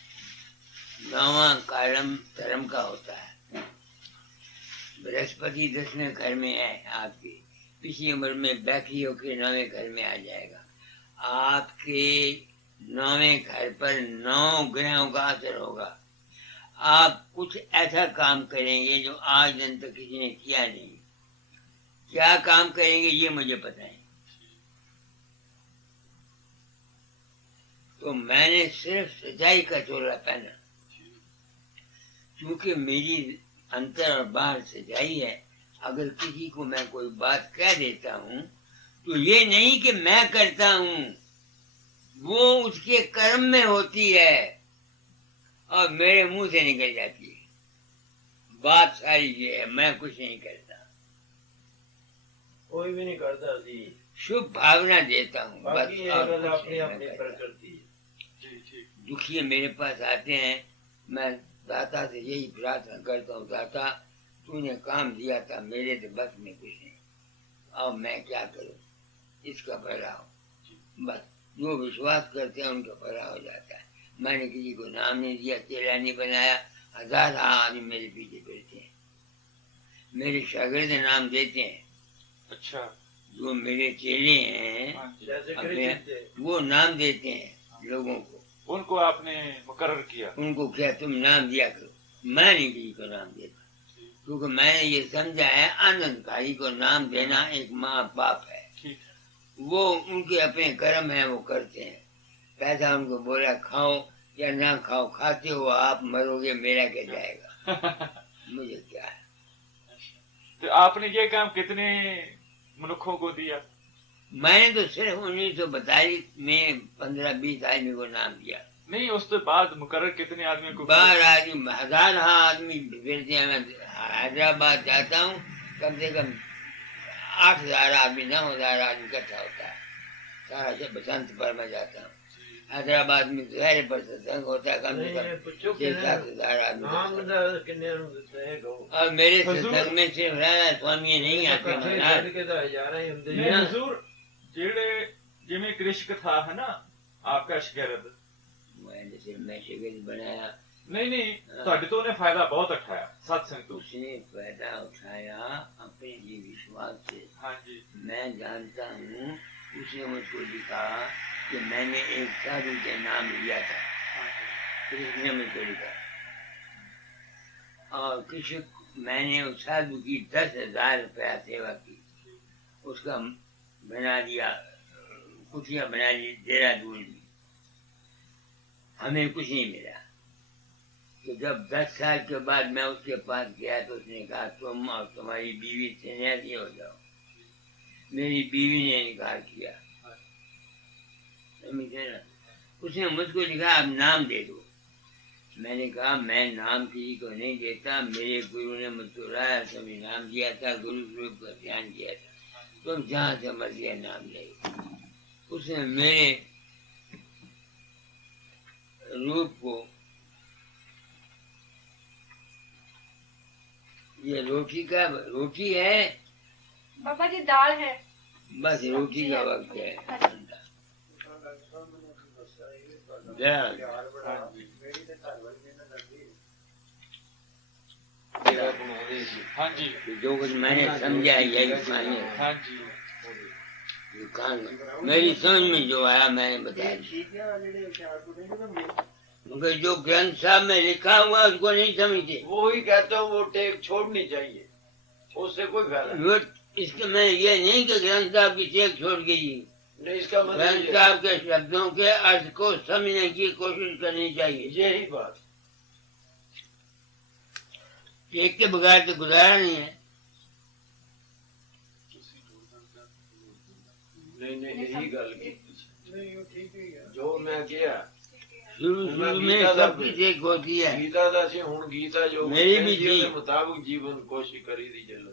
9वां कर्म धर्म का होता है। बृहस्पति 10वें घर में है आपके, पिछली उम्र में बैठी होकर 9वें घर में आ जाएगा। आपके 9वें घर पर 9 ग्रहों का असर होगा। आप कुछ ऐसा काम करेंगे जो आज दिन तक किसी ने किया नहीं। क्या काम करेंगे ये मुझे पता है। तो मैंने सिर्फ सच्चाई का चोला पहना, क्योंकि मेरी अंतर और बाहर सच्चाई है। अगर किसी को मैं कोई बात कह देता हूँ तो ये नहीं कि मैं करता हूँ, वो उसके कर्म में होती है और मेरे मुंह से निकल जाती है। बात सारी ये है, मैं कुछ नहीं करता, कोई भी नहीं करता जी। शुभ भावना देता हूँ बस, बाकी ये और गल कुछ अपनी नहीं अपनी मैं करता। प्रकृति है। दुखी मेरे पास आते हैं, मैं दाता से यही प्रार्थना करता हूँ, दाता तूने काम दिया था, मेरे तो बस में कुछ नहीं, अब मैं क्या करूँ, इसका भला हो। बस जो विश्वास करते हैं उनका भला हो जाता है। मैंने किसी को नाम नहीं दिया, चेला नहीं बनाया। 1000 आदमी मेरे पीछे फिरते हैं, मेरे शागिर्द नाम देते हैं। अच्छा, जो मेरे चेले हैं जैसे अपने, कृष्ण थे। वो नाम देते हैं लोगों को। उनको आपने मुकर्रर किया? उनको क्या तुम नाम दिया करो, मैं नहीं किसी को नाम देता, क्योंकि मैंने ये समझा है आनंदकारी को नाम देना एक माँ बाप है। ठीक है। वो उनके अपने कर्म है, वो करते हैं। पैसा उनको बोला खाओ या ना खाओ, खाते हो आप, मरोगे मेरा क्या जाएगा, मुझे क्या है। तो आपने ये काम कितने मनुष्यों को दिया? मैंने तो सिर्फ 1942 में 15-20 आदमी को नाम दिया। नहीं, उसके बाद मुकर्रर कितने आदमी को? 12 आदमी, 1000 आदमी फिरते हैं। मैं हैदराबाद जाता हूँ, कम से कम 8000 आदमी, 9000 आदमी इकट्ठा होता है। सारा से बसंत पर मैं जाता हूँ। हैदराबाद में दोपहर पर सत्संग होता है, कम से कम 6-7 हजार आदमी। और मेरे सत्संग में सिर्फ राधा स्वामी नहीं आते महाराज। नहीं हुजूर, जेड़े जिमें कृष्ण था है ना आपका शिकायत, मैं शिकायत बनाया नहीं ਤੁਹਾਡੇ ਤੋਂ ਉਹਨੇ फायदा बहुत उठाया सत्संग तो। उसने फायदा उठाया अपने ही विश्वास से। हाँ जी, मैं जानता हूँ, उसने मुझको लिखा कि मैंने एक साधु के नाम लिया था, कृष्ण ने मुझको लिखा, और कृष्ण मैंने उस साधु की 10,000 रुपया सेवा की। उसका बना दिया, कुटिया बना ली देहरादून में। हमें कुछ नहीं मिला। तो जब 10 साल के बाद मैं उसके पास गया तो उसने कहा तुम और तुम्हारी बीवी सन्यासी हो जाओ। मेरी बीवी ने इनकार किया, समझे ना। उसने मुझको लिखा आप नाम दे दो। मैंने कहा मैं नाम किसी को नहीं देता, मेरे गुरु ने मुझको राय समय नाम दिया था, गुरु स्वरूप का ध्यान किया था, तुम जहाँ से मर्जी नाम ले। उसने मेरे रूप को, ये रोटी है बाबा जी, दाल है। बस रोटी का वक्त है। प्यार बड़ा मेरी तो घर वाली ने लगती हाँ जी तो जो कुछ मैंने समझा यही माने। हाँ जी ये कान मेरी समझ में जो आया मैंने बताया। ठीक है जेडे हुशियारपुर नहीं समझे मगर जो ग्रंथ साहब में लिखा हुआ उसको नहीं समझते। वो ही कहता हूँ, वो टेक छोड़नी चाहिए, उससे कोई फायदा नहीं। वो इसके मैं ये नहीं कि ग्रंथ साहब की टेक छोड़ गई, नहीं, इसका मतलब ग्रंथ ये- साहब के शब्दों के अर्थ को समझने की कोशिश करनी चाहिए। यही बात। एक के बगैर तो गुजारा नहीं है। नहीं, यही गल की नहीं वो ठीक ही है जो मैं किया शुरू शुरू में सब कुछ एक होती है। गीता दा सी हुन गीता जो मेरी भी कहती है, थी। उसके मुताबिक जीवन कोशिश करी दी चलो।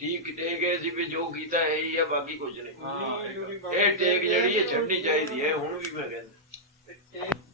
ठीक टेक है सी भी जो गीता है ही है, बाकी कुछ नहीं। हाँ ये टेक जड़ी है छड़नी चाहिए है, हुन भी मैं कहंदा।